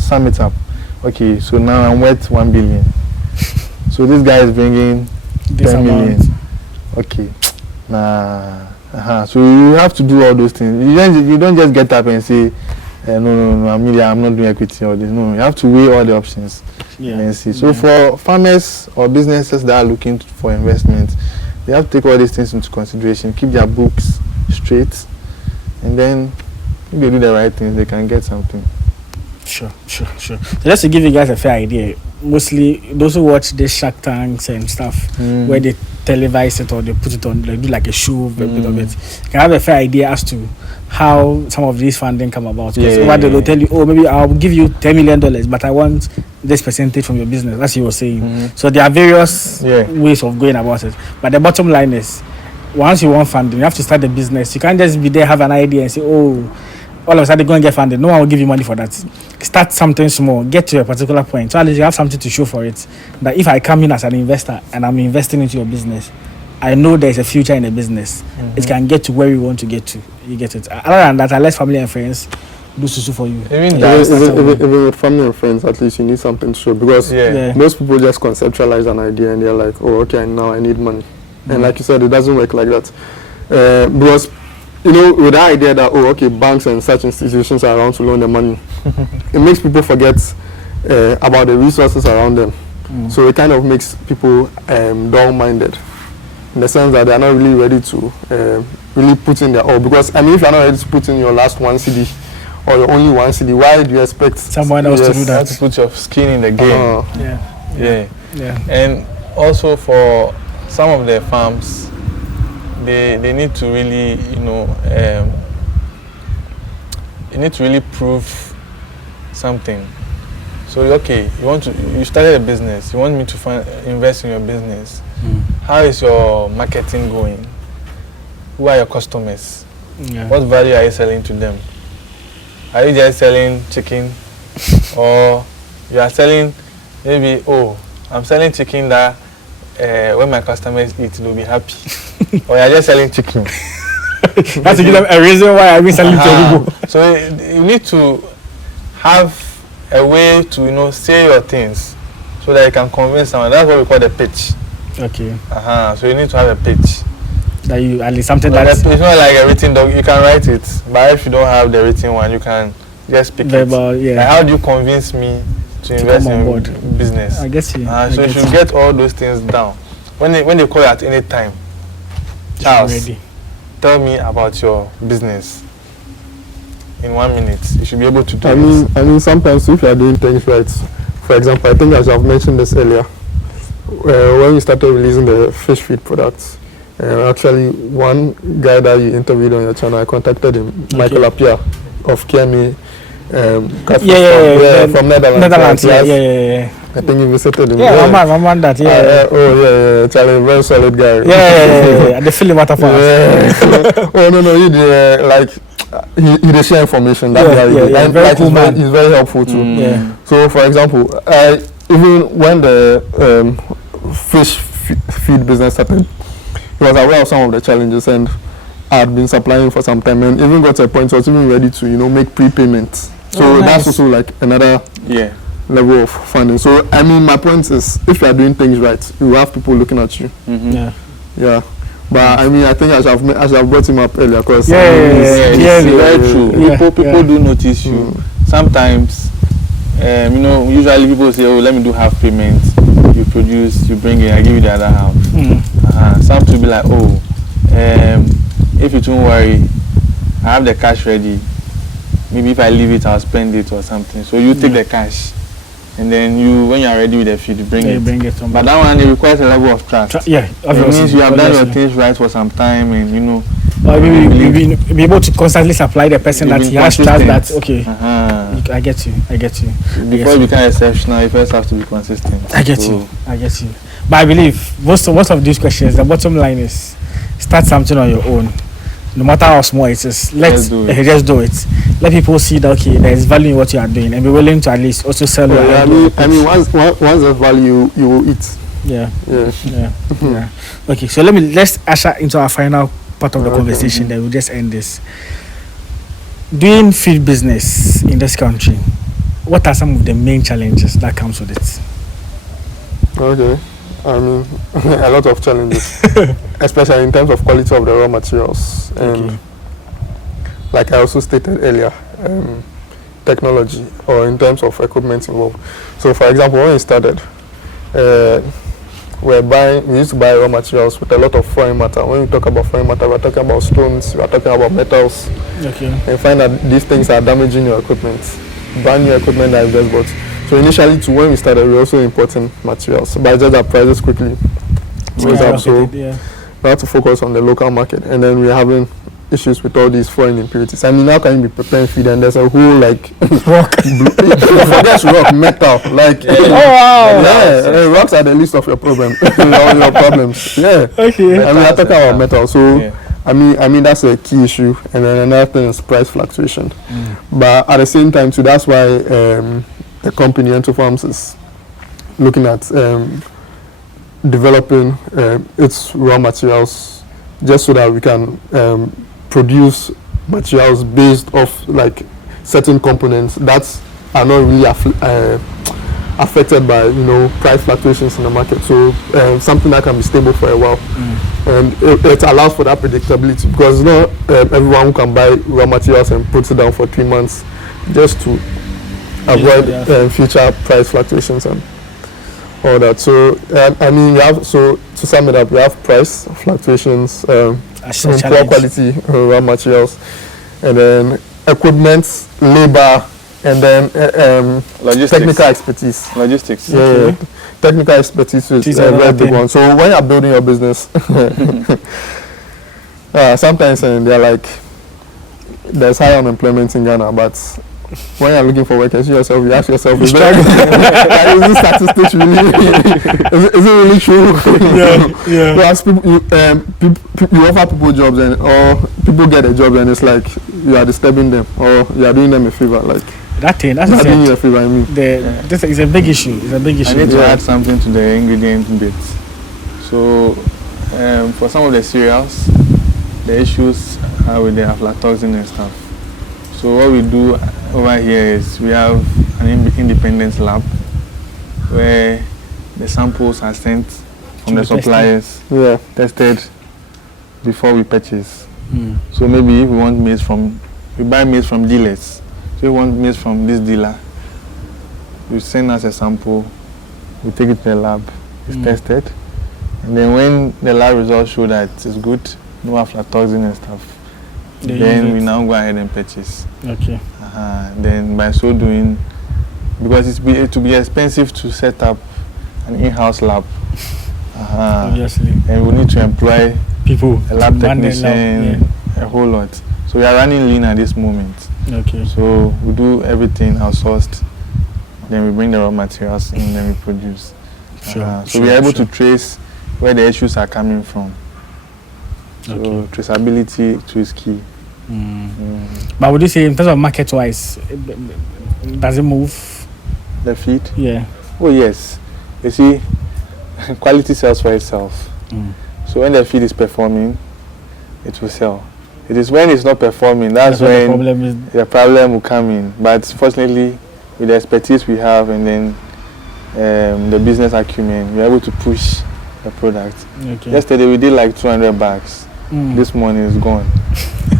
sum it up. Okay, so now I'm worth 1 billion. So this guy is bringing 10 million. Okay, So you have to do all those things. You don't just get up and say, no, I'm not doing equity or this. No, you have to weigh all the options. And see. So for farmers or businesses that are looking for investment, they have to take all these things into consideration, keep their books straight, and then if they do the right things, they can get something. Sure. So just to give you guys a fair idea, mostly those who watch the Shark Tanks and stuff, where they televise it or they put it on, they do like a show, a bit of it, can have a fair idea as to how some of these funding come about. Because over there they'll tell you, oh, maybe I'll give you $10 million, but I want this percentage from your business. That's what you were saying. So there are various ways of going about it. But the bottom line is, once you want funding, you have to start the business. You can't just be there, have an idea and say, oh, all of a sudden go and get funded. No one will give you money for that. Start something small, get to a particular point. So at least you have something to show for it. That if I come in as an investor and I'm investing into your business, I know there's a future in the business. It can get to where we want to get to. You get it. Other than that, unless family and friends do susu for you. Even with family and friends, at least you need something to show, because most people just conceptualize an idea and they're like, oh, okay, now I need money. And like you said, it doesn't work like that. Because with the idea that, oh, okay, banks and such institutions are around to loan the money, it makes people forget about the resources around them. So it kind of makes people dull-minded, in the sense that they are not really ready to really put in their all. Because, I mean, if you are not ready to put in your last 1 CD or your only 1 CD, why do you expect someone else to do that? To put your skin in the game. Yeah. And also for some of the farms, they need to really, you need to really prove something. So okay, you started a business. You want me to invest in your business. How is your marketing going? Who are your customers? What value are you selling to them? Are you just selling chicken, or you are selling maybe, oh, I'm selling chicken that when my customers eat, they'll be happy. Or you're just selling chicken. That's to give them a reason why I've been selling to people. So you need to have a way to say your things so that you can convince someone. That's what we call the pitch. Okay. So you need to have a pitch. That you at least something But that's it's not like a written doc. You can write it, but if you don't have the written one, you can just speak verbal, it. Like, how do you convince me to invest in business? I guess you. So you should get all those things down. When they call you at any time, Charles, tell me about your business. In 1 minute, you should be able to do it. I mean, sometimes if you are doing things right, for example, I think as I've mentioned this earlier, when we started releasing the fish feed products, actually one guy that you interviewed on your channel, I contacted him, Michael Apia of Kiemi, catfish from Netherlands. Yeah. I think you visited him. Yeah, man, that. Charlie, very solid guy. Yeah. The feeling waterfall. No, he did, he did share information. And very cool man. He's very helpful too. So, for example, even when the fish feed business started, he was aware of some of the challenges, and I had been supplying for some time, and even got to a point where I was even ready to make prepayments. So that's also like another level of funding. So I mean, my point is, if you are doing things right, you have people looking at you. Yeah. But I mean, I think I should have brought him up earlier, because it's very true. People do notice you. Sometimes, usually people say, oh, let me do half payment. You produce, you bring it, I give you the other half. Some to be like, oh, if you don't worry, I have the cash ready. Maybe if I leave it, I'll spend it or something. So you take the cash, and then when you are ready with the feed, you bring it. But that one, it requires a level of trust. It means you have done your things right for some time, and be able to constantly supply the person that he has trust that, okay, I get you. Before you become exceptional, you first have to be consistent. I get you. But I believe most of these questions, the bottom line is, start something on your own. No matter how small it is, just do it. Let people see that, okay, there is value in what you are doing, and be willing to at least also sell your I mean, once there's value, you will eat. Yeah. Okay, so let's usher into our final part of the conversation. Then we'll just end this. Doing feed business in this country, what are some of the main challenges that comes with it? Okay, I mean, a lot of challenges, especially in terms of quality of the raw materials, and like I also stated earlier, technology, or in terms of equipment involved. So, for example, when we started, we used to buy raw materials with a lot of foreign matter. When we talk about foreign matter, we're talking about stones, we're talking about metals. Okay. And you find that these things are damaging your equipment. Brand new equipment that you just bought. So initially, when we started, we were also importing materials, but just that prices quickly rose up. So we had to focus on the local market, and then we're having issues with all these foreign impurities. I mean, how can you be preparing feed and there's a whole like rock, forget rock, metal, like rocks are the least of your problem, your problems. Yeah. Okay. I mean, I'm talking about metal, so I mean that's a key issue, and then another thing is price fluctuation. But at the same time too, that's why the company Ento Farms is looking at developing its raw materials, just so that we can produce materials based off like certain components that are not really affected by price fluctuations in the market. So something that can be stable for a while, and it allows for that predictability, because not everyone who can buy raw materials and puts it down for 3 months just to avoid future price fluctuations and all that. So I mean, to sum it up, we have price fluctuations, poor quality raw materials, and then equipment, labor, and then technical expertise. Logistics. Yeah, technical expertise is a very big one. So when you're building your business, sometimes they're like, there's high unemployment in Ghana, but when you're looking for work, you ask yourself, is this statistics really? is it really true? Yeah. So as people, you offer people jobs, or people get a job, and it's like you are disturbing them, or you are doing them a favor. Like that's doing you a favor. I mean, this is a big issue. It's a big issue. I need to add something to the ingredient bit. So, for some of the cereals, the issues are with the aflatoxin and stuff. So what we do over here is we have an independent lab where the samples are sent from the suppliers, tested before we purchase. So maybe if we want maize we buy maize from dealers. So if we want maize from this dealer, you send us a sample, we take it to the lab, it's tested, and then when the lab results show that it's good, no aflatoxin and stuff, then we now go ahead and purchase. Okay. Then by so doing, because it will be expensive to set up an in-house lab, obviously, and we need to employ people, a lab technician, a whole lot. So we are running lean at this moment. Okay. So we do everything outsourced, then we bring the raw materials in, then we produce. So we are able to trace where the issues are coming from. So traceability too is key. But would you say in terms of market-wise, does it move? The feed? Yeah. Oh yes. You see, quality sells for itself. So when the feed is performing, it will sell. It is when it's not performing, that's when the problem will come in. But fortunately, with the expertise we have and then the business acumen, we're able to push the product. Yesterday we did like 200 bags. This morning is gone.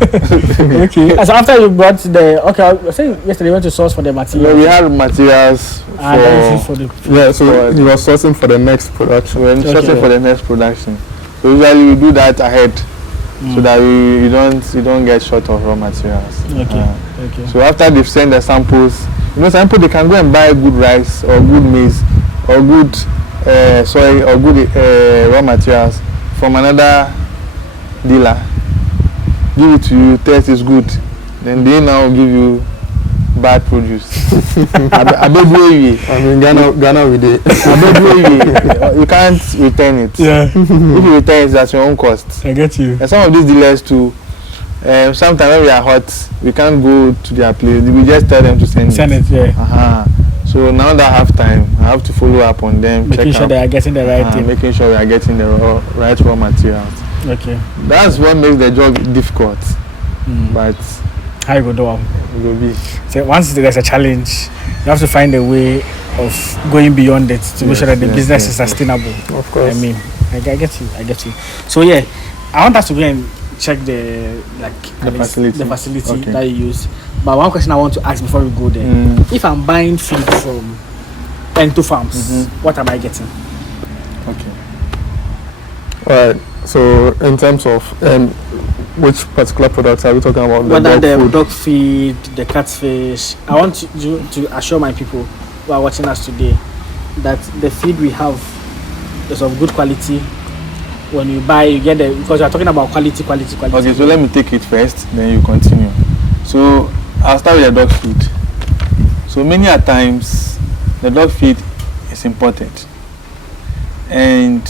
Okay. So after you brought I think yesterday you went to source for the materials. We had materials for the so you were sourcing for the next production. We were sourcing for the next production. So usually we do that ahead, so that you don't get short of raw materials. Okay. So after they've sent the samples, some people they can go and buy good rice or good maize or good soy or good raw materials from another dealer, give it to you, test is good, then they now give you bad produce. I mean, Ghana with it. You can't return it. Yeah. If you return it, that's your own cost. I get you. And some of these dealers too, sometimes when we are hot, we can't go to their place. We just tell them to send it. Yeah. So now that I have time, I have to follow up on them, making sure they are getting the right thing. Making sure we are getting the right raw materials. Okay. That's what makes the job difficult. But how you go do it? It will be. So once there's a challenge, you have to find a way of going beyond it to make sure that the business is sustainable. Of course. I mean, I get you. So I want us to go and check the facility that you use. But one question I want to ask before we go there: if I'm buying feed from Ento Farms, what am I getting? Okay. Right. So in terms of which particular products are we talking about? Whether the food? dog feed, the catfish. I want to assure my people who are watching us today that the feed we have is of good quality. When you buy, you get the, because we are talking about quality. Okay, so let me take it first, then you continue. So I'll start with the dog feed. So many a times the dog feed is imported, and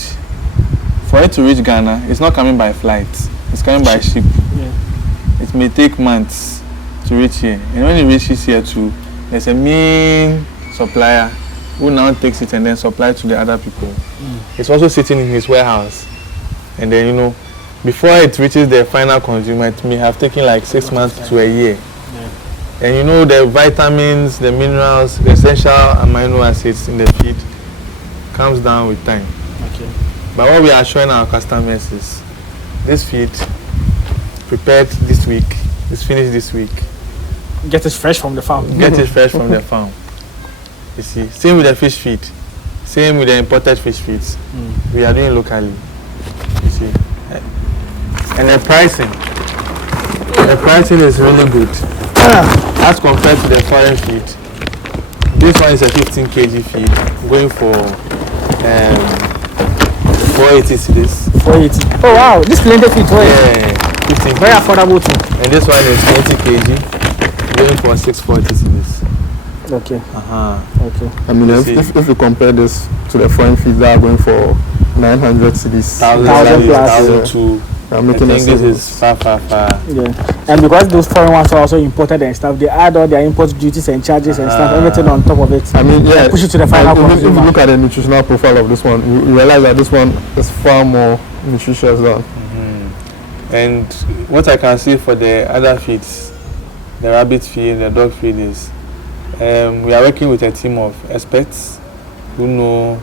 for it to reach Ghana, it's not coming by flight. It's coming by ship. Yeah. It may take months to reach here, and when it reaches here too, there's a main supplier who now takes it and then supplies to the other people. It's also sitting in his warehouse, and then you know, before it reaches the final consumer, it may have taken like 6 months to a year. Yeah. And you know, the vitamins, the minerals, the essential amino acids in the feed comes down with time. Okay. But what we are showing our customers is this feed prepared this week, is finished this week. Get it fresh from the farm. Get it fresh from the farm. You see, same with the fish feed, same with the imported fish feeds. We are doing locally. You see, and the pricing is really good as compared to the foreign feed. This one is a 15 kg feed going for 480 cedis. 480. Oh wow, this blended feed. Yeah, 15 Very kg. affordable too. And this one is 20 kg going for 640 cedis. Okay. Okay. I mean, if you compare this to the foreign feeds that are going for 900 cedis, 1,000 plus. 1,002. I'm I making think this is far. Yeah. And because those foreign ones are also imported and stuff, they add all their import duties and charges and stuff, everything on top of it. I mean, yeah. Push it to the final If you consumer. look at the nutritional profile of this one, you realize that this one is far more nutritious than. And what I can see for the other feeds, the rabbit feed, the dog feed is, we are working with a team of experts who know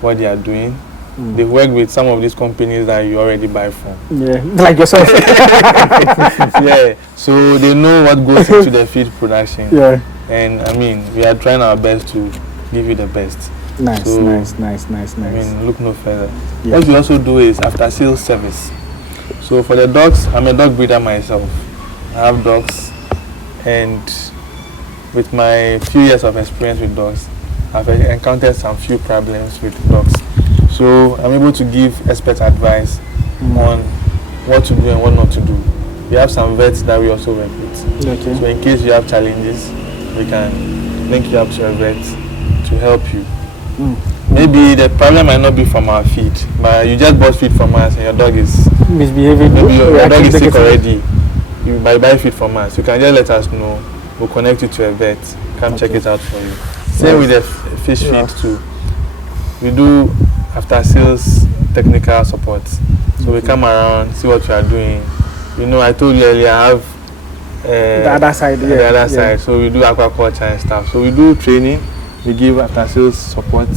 what they are doing. They've worked with some of these companies that you already buy from. Yeah, like yourself. Yeah, so they know what goes into the feed production. Yeah. And I mean, we are trying our best to give you the best. Nice, So, nice. I mean, look no further. Yeah. What we also do is after sales service. So for the dogs, I'm a dog breeder myself. I have dogs, and with my few years of experience with dogs, I've encountered some few problems with dogs. So I'm able to give expert advice on what to do and what not to do. We have some vets that we also work with. Okay. So in case you have challenges, we can link you up to a vet to help you. Maybe the problem might not be from our feed, but you just bought feed from us and your dog is Misbehaving. maybe your dog is sick Negative. already. You might buy feed from us. You can just let us know. We'll connect you to a vet. Come check it out for you. Same with the fish feed too. We do after sales technical support. So we come around, see what you are doing. You know, I told you earlier I have The other side, yeah. the other side. So we do aquaculture and stuff. So we do training, we give after sales support,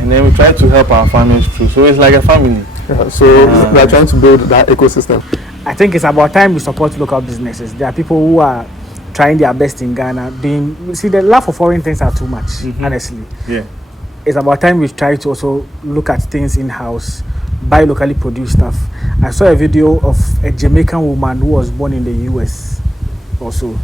and then we try to help our farmers through. So it's like a family. So we are trying to build that ecosystem. I think it's about time we support local businesses. There are people who are trying their best in Ghana. See, the love for foreign things are too much, honestly. Yeah. It's about time we try to also look at things in-house, buy locally produced stuff. I saw a video of a Jamaican woman who was born in the US also,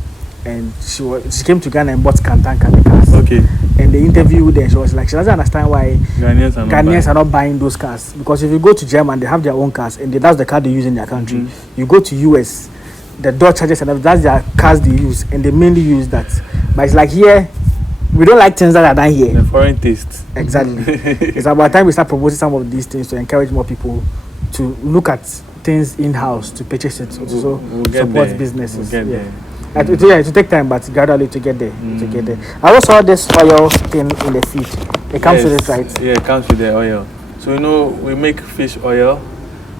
and she came to Ghana and bought Kantan cars. Okay. And they interviewed her. She was like, she doesn't understand why Ghanaians are not buying those cars, because if you go to Germany, they have their own cars and that's the car they use in their country. You go to US, the Dodge Chargers and that's their cars they use, and they mainly use that. But it's like here, we don't like things that are done here. The foreign taste. Exactly. It's about time we start promoting some of these things to encourage more people to look at things in-house, to purchase it, to support businesses. We'll get there. It will take time, but gradually to get there. I also saw this oil thing in the feed. It comes with it, right? Yeah, it comes with the oil. So you know, we make fish oil.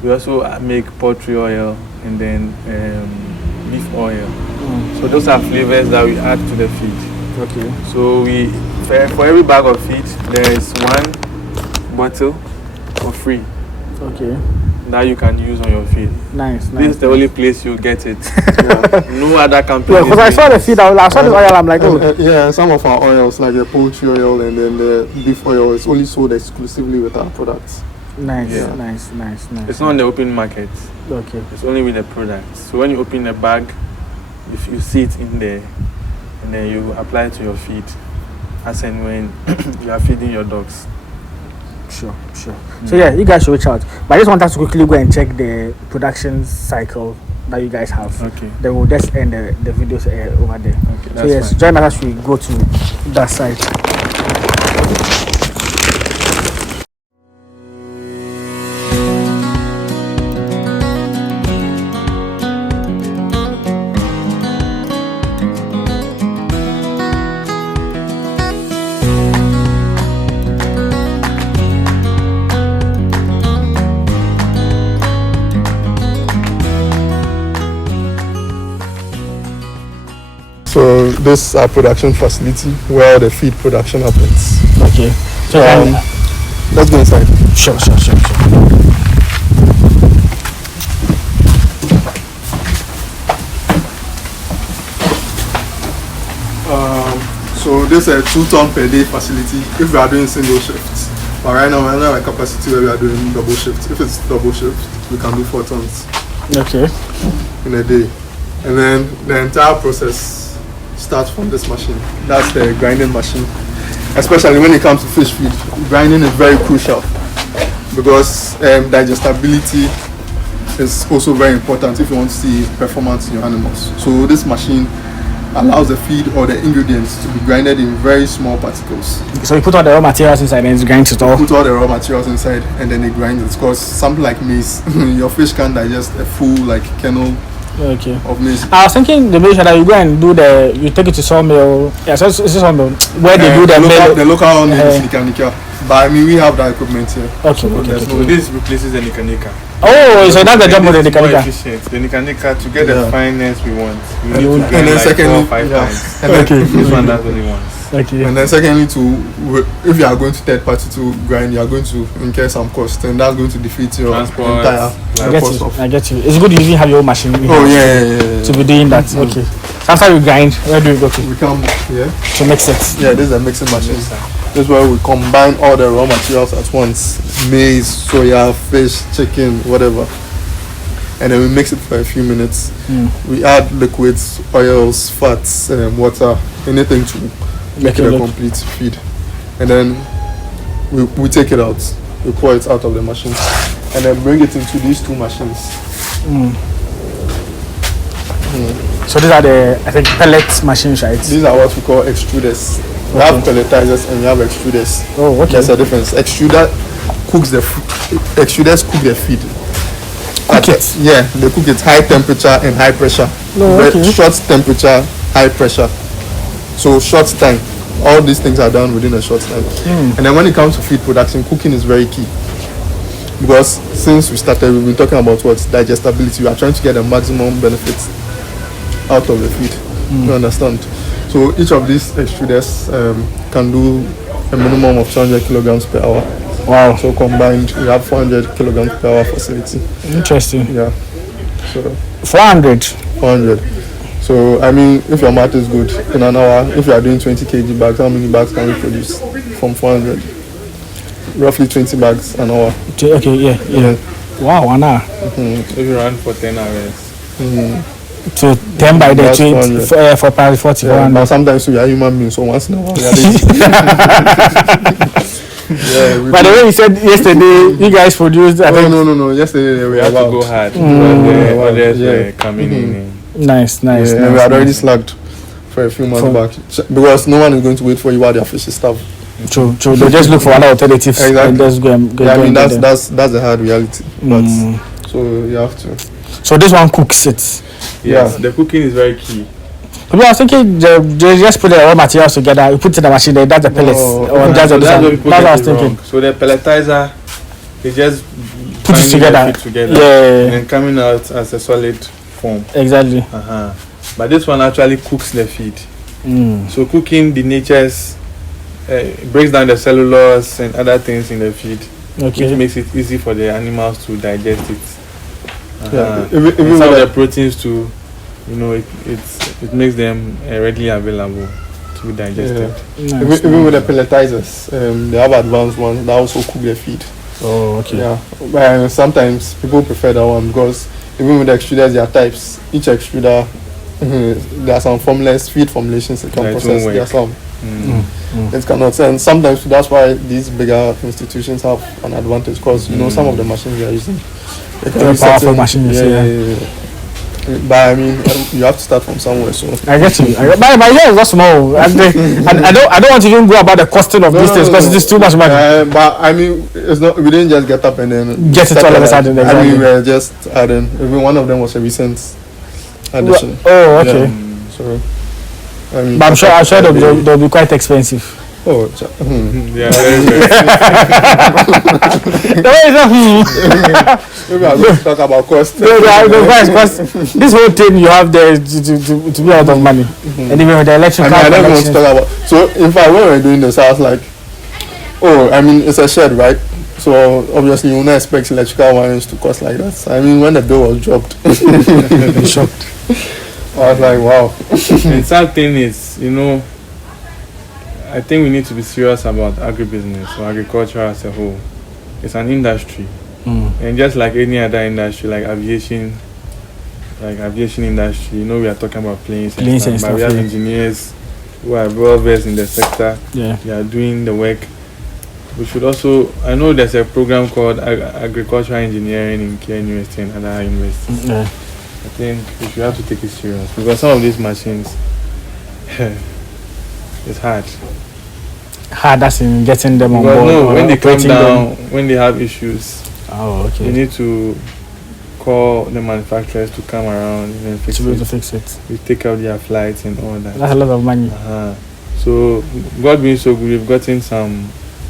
We also make poultry oil and then beef oil. So those are flavors that we add to the feed. Okay. So for every bag of feed, there is one bottle for free. Okay. That you can use on your feed. Nice. This is the only place you get it. So no other company. Yeah, because I saw the feed, I saw this oil, I'm like, oh. Yeah, some of our oils, like the poultry oil and then the beef oil, is only sold exclusively with our products. Nice, Yeah. nice. It's not on the open market. Okay. It's only with the product. So when you open the bag, if you see it in there, and then you apply it to your feed, as and when you are feeding your dogs. Sure. So yeah, you guys should reach out. But I just want us to quickly go and check the production cycle that you guys have. Okay. Then we'll just end the videos over there. Okay. So That's yes, fine. join us as we go to that side. So this is our production facility where the feed production happens. Okay. So Let's go inside. sure. So this is a 2 ton per day facility if we are doing single shifts. But right now we're not a capacity where we are doing double shifts. If it's double shift, we can do 4 tons Okay. in a day. And then the entire process starts from this machine. That's the grinding machine. Especially when it comes to fish feed, grinding is very crucial because digestibility is also very important if you want to see performance in your animals. So this machine allows the feed or the ingredients to be grinded in very small particles. So you put all the raw materials inside and it grinds it all. Put all the raw materials inside and then they grind it. Because something like maize, your fish can't digest a full like kernel Okay. of maize. I was thinking the mission that you go and do you take it to sawmill. Yeah, so it's sawmill where they do the mill. The local one is Nika. But I mean, we have that equipment here. Okay. So this replaces the Nika. Oh, so that's the job of the This is more Nika. efficient. The Nika to get Yeah. the fineness we want. We need And to grind then like secondly, 4 or 5 yeah. times. And then, Okay. This one does only once. Okay. And then secondly, if you are going to third party to grind, you are going to incur some cost, and that's going to defeat your Transport, entire I cost of. get you. It's good you even have your own machine. Oh yeah. To be doing that. Okay. So after you grind, where do you go to? We come here. To mix it. Yeah, this is a mixing machine. This is where we combine all the raw materials at once: maize, soya, fish, chicken, whatever. And then we mix it for a few minutes. We add liquids, oils, fats, water, anything to make it a complete feed. And then we take it out. We pour it out of the machine. And then bring it into these 2 machines. So these are the pellet machines, right? These are what we call extruders. We have pelletizers and we have extruders. Oh, okay. There's a difference. Extruders cook the feed. Cook it? Yeah, they cook it high temperature and high pressure. Short temperature, high pressure. So short time. All these things are done within a short time. And then when it comes to feed production, cooking is very key. Because since we started, we've been talking about what digestibility. We are trying to get the maximum benefits out of the feed. You understand? So each of these extruders can do a minimum of 200 kilograms per hour. Wow. So combined, we have 400 kilograms per hour facility. Interesting. Yeah. So 400. 400. So I mean, if your math is good, in an hour, if you are doing 20 kg bags, how many bags can we produce from 400? Roughly 20 bags an hour. Okay, yeah. Wow, 1 hour. If you run for 10 hours. So 10 by the That's 20 for probably 40. Yeah, 400. but sometimes we are human beings, so once in a while we are lazy. Yeah, By the way, you said yesterday you guys produced. I think no. Yesterday we We were have to about. go hard. The others Yeah. were coming in. nice. Yeah, and we had already slagged for a few months back because no one is going to wait for you while their fish is starved. True. They just look for other alternatives and Exactly. just go and Yeah, I mean and get them. that's the hard reality. But so you have to. So this one cooks it. Yes, the cooking is very key. But I was thinking they just put the raw materials together, you put it in the machine, then that's the pellets. Or that's So the that's what that's people what I was get it thinking. wrong. So the pelletizer, they just Put it binding together. the feed together Yeah. and coming out as a solid form. Exactly. But this one actually cooks the feed. So cooking the natures breaks down the cellulose and other things in the feed, which Okay. makes it easy for the animals to digest it. Yeah, And even some of with the proteins too, it makes them readily available to be digested. Nice. even with the pelletizers, they have advanced ones that also cook the feed. Oh, okay. Yeah, but sometimes people prefer that one because even with the extruders, there are types. Each extruder, there are some feed formulations it can That process. won't There are work. some Mm. it cannot. And sometimes that's why these bigger institutions have an advantage because you know some of the machines they are using. They can Very use powerful certain- machines, yeah. But I mean, you have to start from somewhere. So I get you. But yeah, it's not small. And I don't want to even go about the costing of these things because it's too much money. But I mean, it's not. We didn't just get up and then Get it start all of a like- sudden, I exactly. mean, we're just adding. Even one of them was a recent addition. Oh, okay. Yeah. So, I mean, But I'm sure they'll be quite expensive. Oh, Yeah, very, very. maybe I'll go talk about cost. Because this whole thing you have there to be out of money. And even with the I electrical mean, I don't want to connections. talk about. So, in fact, when we were doing this, I was like, oh, I mean, it's a shed, right? So obviously, you will not expect electrical wirings to cost like that. I mean, when the bill was dropped, Shocked. I was like, wow. And sad thing is, you know, I think we need to be serious about agribusiness or agriculture as a whole. It's an industry, and just like any other industry, like aviation industry, you know, we are talking about planes and stuff, but we have engineers who are well versed in the sector. Yeah. They are doing the work. We should also, I know there's a program called agricultural engineering in KNUST and other universities. Yeah. I think we should have to take it serious because some of these machines, it's hard. Hard as in getting them on Because board. no, or when they come operating down, them. when they have issues, Oh, you okay. need to call the manufacturers to come around and then fix To be able to it. fix it. We take out their flights and all that. That's a lot of money. So God being so good, we've gotten some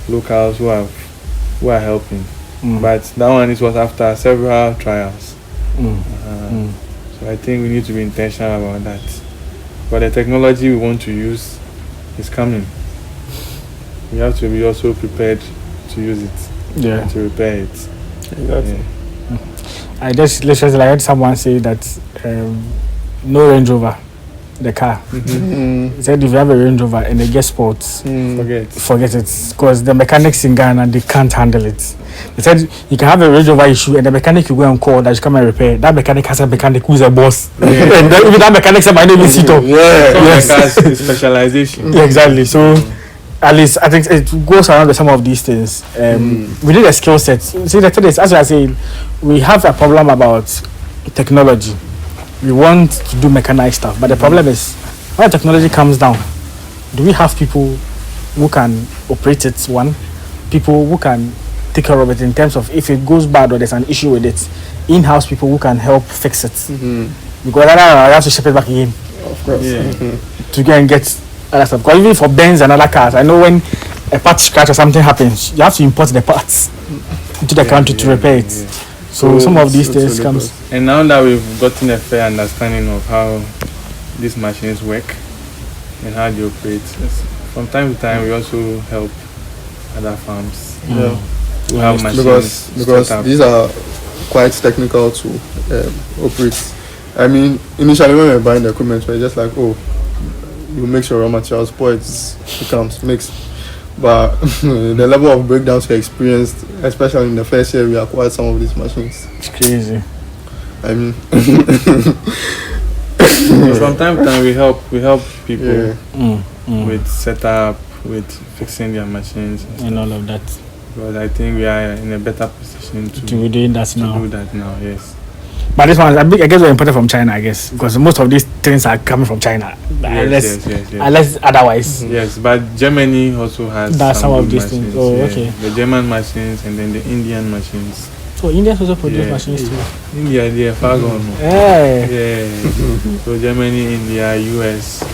locals who are helping. But that one, it was after several trials. So I think we need to be intentional about that. But the technology we want to use is coming. We have to be also prepared to use it and to repair it. Exactly. I just literally I heard someone say that no Range Rover, the car. He said if you have a Range Rover and they get spots, forget it, because the mechanics in Ghana they can't handle it. They said you can have a Range Rover issue and the mechanic you go and call that you come and repair. That mechanic has a mechanic who's a boss, and then even that mechanic said my name is Sito. Yes. Specialization. Yeah, exactly. So at least I think it goes around with some of these things. We need a skill set. See, the thing is, as I say, we have a problem about technology. We want to do mechanized stuff, but the problem is when technology comes down, do we have people who can operate it? One, people who can take care of it in terms of if it goes bad or there's an issue with it, in-house people who can help fix it. Because I have to ship it back again. Of course. To go and get other stuff. Because even for Benz and other cars, I know when a part scratch or something happens, you have to import the parts into the country to repair it. So some of these things comes. And now that we've gotten a fair understanding of how these machines work and how they operate, from time to time we also help other farms who have machines. Because these are quite technical to operate. I mean, initially when we were buying the equipment, we were just like, oh, you make sure raw materials, points, becomes mixed. But the level of breakdowns we experienced, especially in the first year we acquired some of these machines. It's crazy. I mean, from time to time we help people with setup, with fixing their machines and all of that. But I think we are in a better position to be doing that now. Do that now, yes. But this one, I guess, we're imported from China, I guess, because most of these things are coming from China, unless otherwise. Yes, but Germany also has some of these machines, things. Oh, okay. The German machines and then the Indian machines. So Indians also produce machines too. India, they are far gone. Yeah. So Germany, India, US.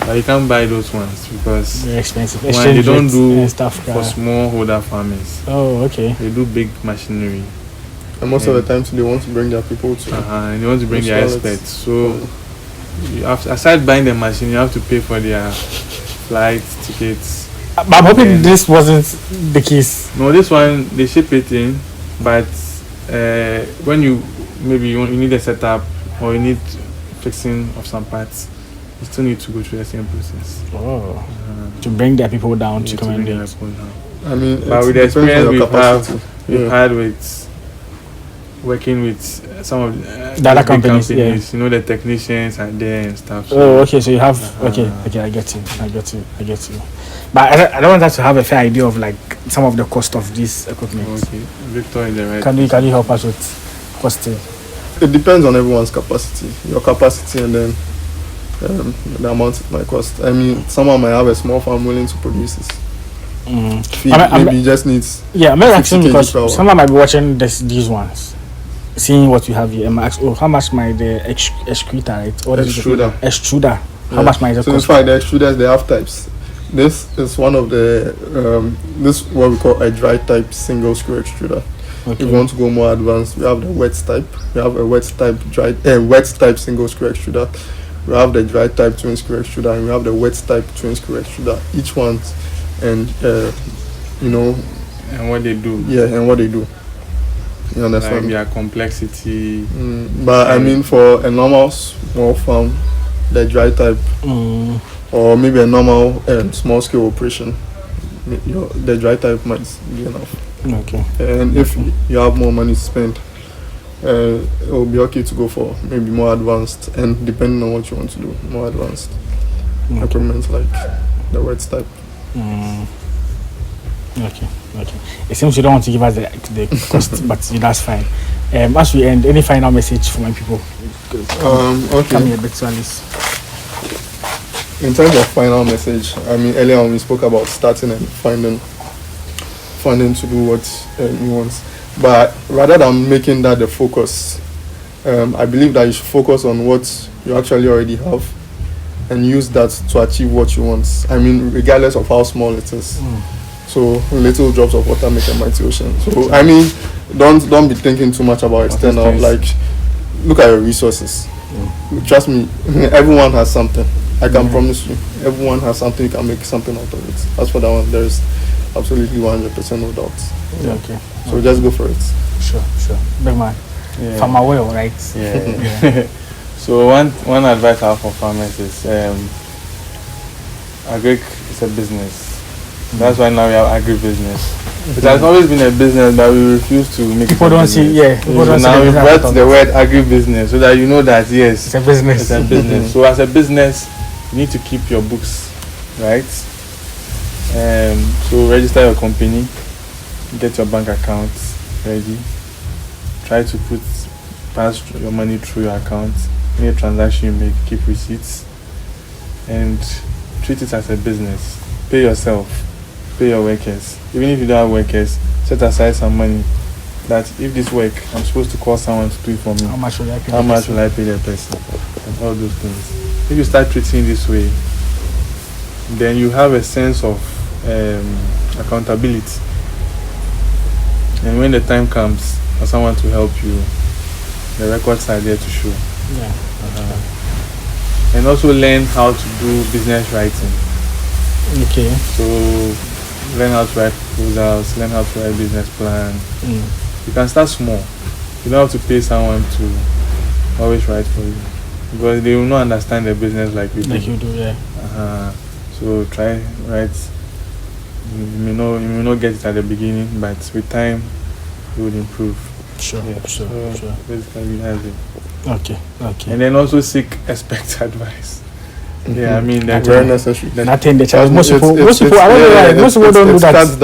But you can't buy those ones because they're expensive. When they don't do stuff for smallholder farmers. Oh, okay. They do big machinery. And most of the time, they want to bring their people to. And they want to bring their experts. So, you have to, aside buying the machine, you have to pay for their flights, tickets. But I'm hoping this wasn't the case. No, this one they ship it in, but when you need a setup or you need fixing of some parts, you still need to go through the same process. To bring their people down to come and do it. I mean, but with the experience we have We've had with working with some of The other big companies, You know, the technicians are there and stuff. Oh, okay. So you have okay. I get you. But I don't want us to have a fair idea of like some of the cost of this equipment. Okay, Victor is the right. Can you help us with costing? It depends on everyone's capacity, your capacity, and then the amount it might cost. I mean, someone might have a small farm willing to produce this. Feed, maybe he just needs. Yeah, I'm asking 50 because kg per hour. someone might be watching these ones, seeing what you have here, and might ask, oh, how much might the excreta, right? Or extruder. How much might it So in cost? fact, the extruders, they have types. This is one of the this is what we call a dry type single screw extruder. Okay. If you want to go more advanced, we have the wet type. We have a wet type single screw extruder. We have the dry type twin screw extruder, and we have the wet type twin screw extruder. Each one, and And what they do. Yeah, and what they do. You Like understand? their complexity. But I mean, for a normal small farm, the dry type, or maybe a normal small scale operation, the dry type might be enough. Okay. And if you have more money to spend, it will be okay to go for maybe more advanced, and depending on what you want to do, more advanced equipment like the wet type. Okay. It seems you don't want to give us the cost, but that's fine. As we end, any final message for my people? Okay. Come here a bit to Alice. In terms of final message, I mean, earlier on we spoke about starting and finding to do what you want. But rather than making that the focus, I believe that you should focus on what you actually already have and use that to achieve what you want. I mean, regardless of how small it is. So little drops of water make a mighty ocean. So I mean, don't be thinking too much about external. Like, look at your resources. Trust me, everyone has something. I can promise you, everyone has something. You can make something out of it. As for that one, there is absolutely 100% no doubt. Yeah. Okay. So just go for it. Sure. Big man. Yeah. Farmer well, right? Yeah. So one advice I have for farmers is agric is a business. That's why now we have agribusiness. It has always been a business, but we refuse to make People it a don't business. see, yeah. People So don't now see we the brought business the word agribusiness so that you know that yes, It's a business. it's a business. So as a business, you need to keep your books right. So register your company, get your bank account ready. Try to pass your money through your account. Any transaction you make, keep receipts, and treat it as a business. Pay yourself, pay your workers. Even if you don't have workers, set aside some money. That if this work, I'm supposed to call someone to do it for me. How much will I pay? How much will I pay the person? And all those things. If you start treating this way, then you have a sense of accountability. And when the time comes for someone to help you, the records are there to show. Yeah. And also learn how to do business writing. Okay. So learn how to write proposals, learn how to write business plan. You can start small. You don't have to pay someone to always write for you, because they will not understand the business like you do. Like you do, yeah. So try write. You may not get it at the beginning, but with time you would improve. Sure. So basically that's it. Okay. And then also seek expert advice. Yeah, I mean that Very necessary. Nothing the child. Most It's- people, it's- most people, I don't know why. Most people don't do It that. cuts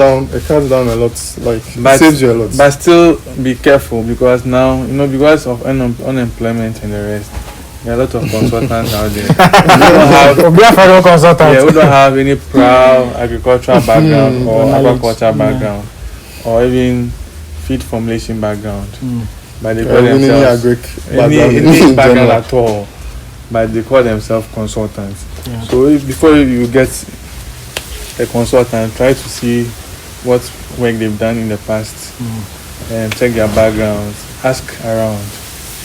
down a lot. Like, But- it saves you a lot. But still be careful, because now, because of unemployment and the rest, there are a lot of consultants out there. Be a fellow consultant. Who don't have any proud agricultural background or knowledge. aquaculture background or even feed formulation background. But they call Any themselves agric any in background general. at all. But they call themselves consultants. Yeah. So before you get a consultant, try to see what work they've done in the past and check their backgrounds. Ask around,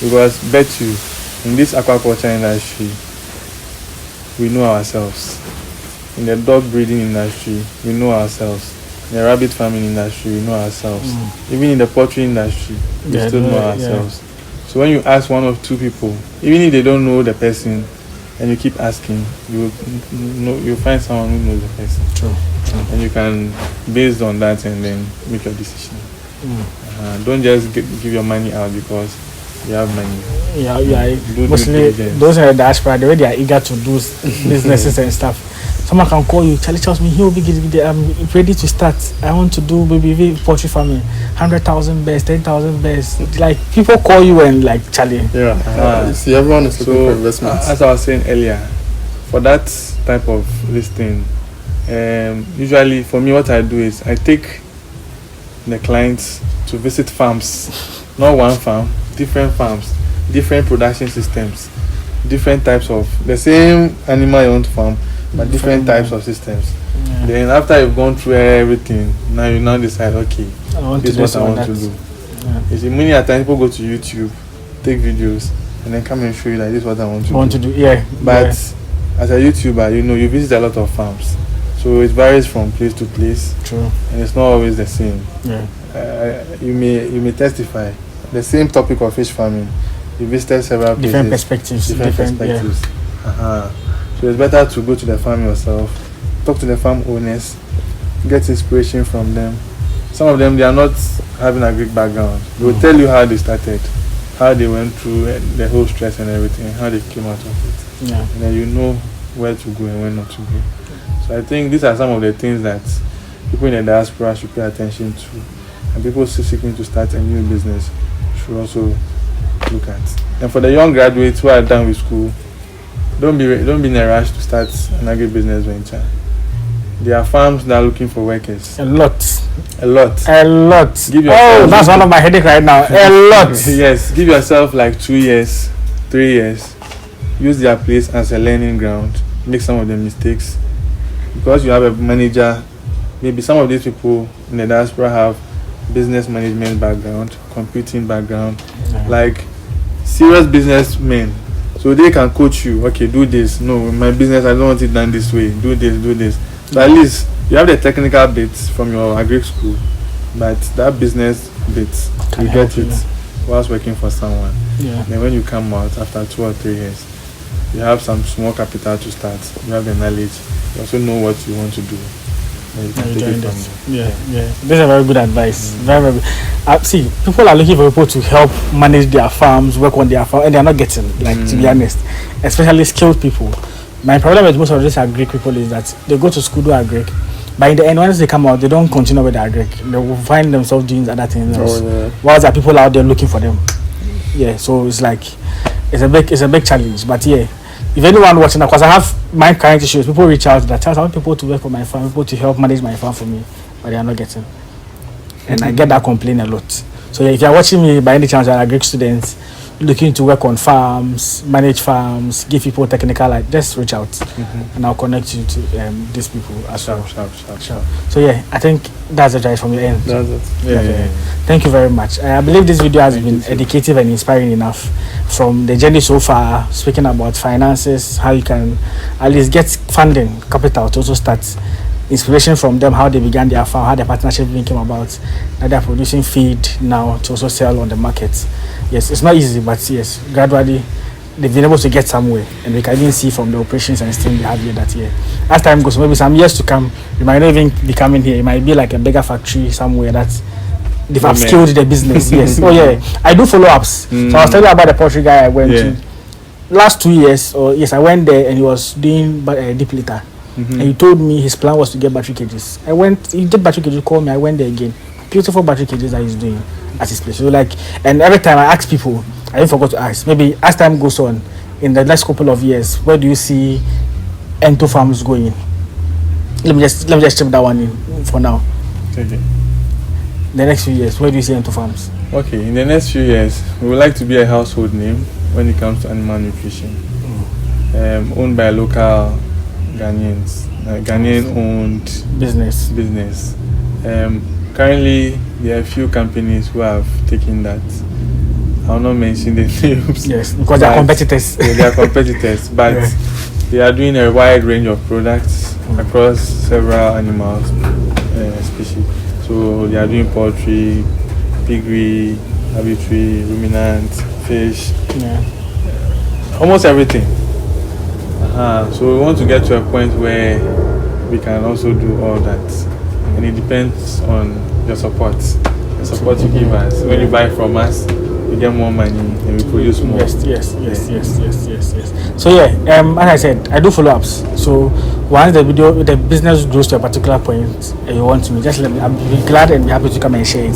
because bet you in this aquaculture industry we know ourselves. In the dog breeding industry we know ourselves. In the rabbit farming industry we know ourselves. Even in the poultry industry we still know ourselves. So when you ask one or two people, even if they don't know the person, and you keep asking, you'll find someone who knows the person. True. And you can, based on that, and then make your decision. Don't just give your money out because you have money. Yeah. Do Mostly diligence. those in the diaspora, the way they are eager to do businesses and stuff. Someone can call you, Charlie tells me, he will be I'm ready to start. I want to do maybe poultry farming, 100,000 bears, 10,000 bears. Like people call you and like Charlie. Yeah. You see, everyone is looking for investments. As I was saying earlier, for that type of listing, usually for me, what I do is I take the clients to visit farms, not one farm, different farms, different production systems, different types of the same animal you want to farm, but different types of systems. Yeah. Then after you've gone through everything, now you decide, okay, this is what I want to do. Yeah. You see, many a time people go to YouTube, take videos, and then come and show you like this is what I want to do. Yeah. But as a YouTuber, you visit a lot of farms, so it varies from place to place. True. And it's not always the same. Yeah. You may testify the same topic of fish farming. You visited several Different places, perspectives. different perspectives. So it's better to go to the farm yourself, talk to the farm owners, get inspiration from them. Some of them, they are not having a Greek background. They will tell you how they started, how they went through the whole stress and everything, how they came out of it. Yeah. And then you know where to go and where not to go. So I think these are some of the things that people in the diaspora should pay attention to, and people still seeking to start a new business should also look at. And for the young graduates who are done with school, don't be in a rush to start an agribusiness venture. There are farms that are looking for workers. A lot. Give yourself, That's one of my headache right now. A lot. Yes, give yourself like 2 years, 3 years. Use their place as a learning ground. Make some of the mistakes. Because you have a manager, maybe some of these people in the diaspora have business management background, computing background, like serious businessmen. So they can coach you, okay, do this. No, my business, I don't want it done this way. Do this. So at least you have the technical bits from your agri school, but that business bits, you get it whilst working for someone. Yeah. Then when you come out after 2 or 3 years, you have some small capital to start. You have the knowledge. You also know what you want to do. And you can take it from there. Yeah. This is a very good advice. Very good. See, people are looking for people to help manage their farms, work on their farm, and they're not getting, to be honest, especially skilled people. My problem with most of these agri people is that they go to school, do agri, but in the end, once they come out, they don't continue with the agri. They will find themselves doing other things. While there are people out there looking for them. Yeah, so it's like it's a big challenge. But yeah, if anyone watching, because I have my current issues, people reach out that I want people to work for my farm, people to help manage my farm for me, but they are not getting. And I get that complaint a lot. So yeah, if you're watching me by any chance, you're a Greek student looking to work on farms, manage farms, give people technical, just reach out and I'll connect you to these people as well. Sharp. So yeah, I think that's the advice from your end. That's it. Yeah. Thank you very much. I believe this video has been educative and inspiring enough from the journey so far, speaking about finances, how you can at least get funding, capital to also start, inspiration from them, how they began their farm, how their partnership even came about, that they're producing feed now to also sell on the market. Yes, it's not easy, but yes, gradually they've been able to get somewhere, and we can even see from the operations and things they have here that year. As time goes, maybe some years to come, you might not even be coming here. It might be like a bigger factory somewhere that they've upskilled the business. Yes. Oh yeah, I do follow-ups. So I was telling you about the poultry guy I went to last 2 years. I went there and he was doing deep litter. And he told me his plan was to get battery cages. He did battery cages, called me, I went there again. Beautiful battery cages that he's doing at his place. So and every time I ask people, I even forgot to ask, maybe as time goes on, in the next couple of years, where do you see Ento farms going? Let me just chip that one in for now. Okay. The next few years, where do you see Ento farms? Okay, in the next few years, we would like to be a household name when it comes to animal nutrition. Owned by local Ghanaians, Ghanaian-owned business. Currently, there are a few companies who have taken that. I'll not mention the names. Yes, because they are competitors. They are competitors, but they are doing a wide range of products across several animals species. So they are doing poultry, piggery, aviary, ruminant, fish, almost everything. So we want to get to a point where we can also do all that, and it depends on your support. the support you give us. When you buy from us, we get more money and we produce more. Yes. So yeah, as I said, I do follow-ups. So once the business grows to a particular point and you want me, just let me. I'll be glad and be happy to come and share it.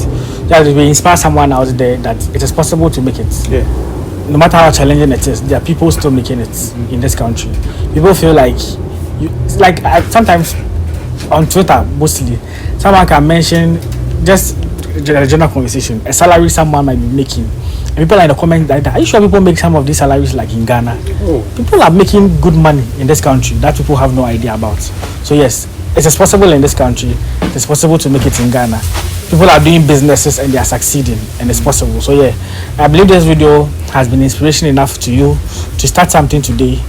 Just to inspire someone out there that it is possible to make it. Yeah. No matter how challenging it is, there are people still making it in this country. People feel like sometimes on Twitter mostly, someone can mention just a general conversation, a salary someone might be making. And people are in the comments like that. Are you sure people make some of these salaries like in Ghana? Oh. People are making good money in this country that people have no idea about. So yes, it is possible in this country. It is possible to make it in Ghana. People are doing businesses and they are succeeding, and it's possible. So yeah, I believe this video has been inspiration enough to you to start something today.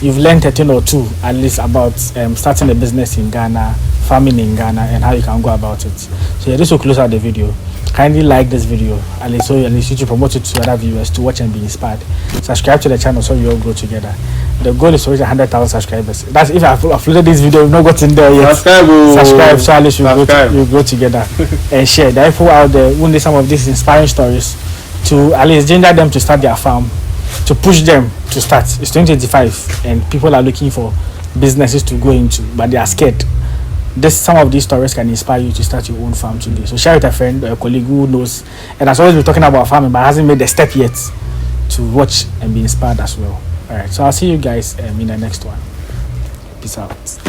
You've learned a thing or two at least about starting a business in Ghana, farming in Ghana, and how you can go about it. So yeah, this will close out the video. Kindly like this video, at least you to promote it to other viewers to watch and be inspired. Subscribe to the channel so we all grow together. The goal is to reach 100,000 subscribers. That's if I've uploaded this video, we've not gotten there yet. Subscribe so at least you grow together. And share. There are people out there who need some of these inspiring stories to at least ginger them to start their farm, to push them to start. It's 2025 and people are looking for businesses to go into, but they are scared. Some of these stories can inspire you to start your own farm today. So share with a friend or a colleague who knows and has always been talking about farming but hasn't made the step yet to watch and be inspired as well. Alright, so I'll see you guys in the next one. Peace out.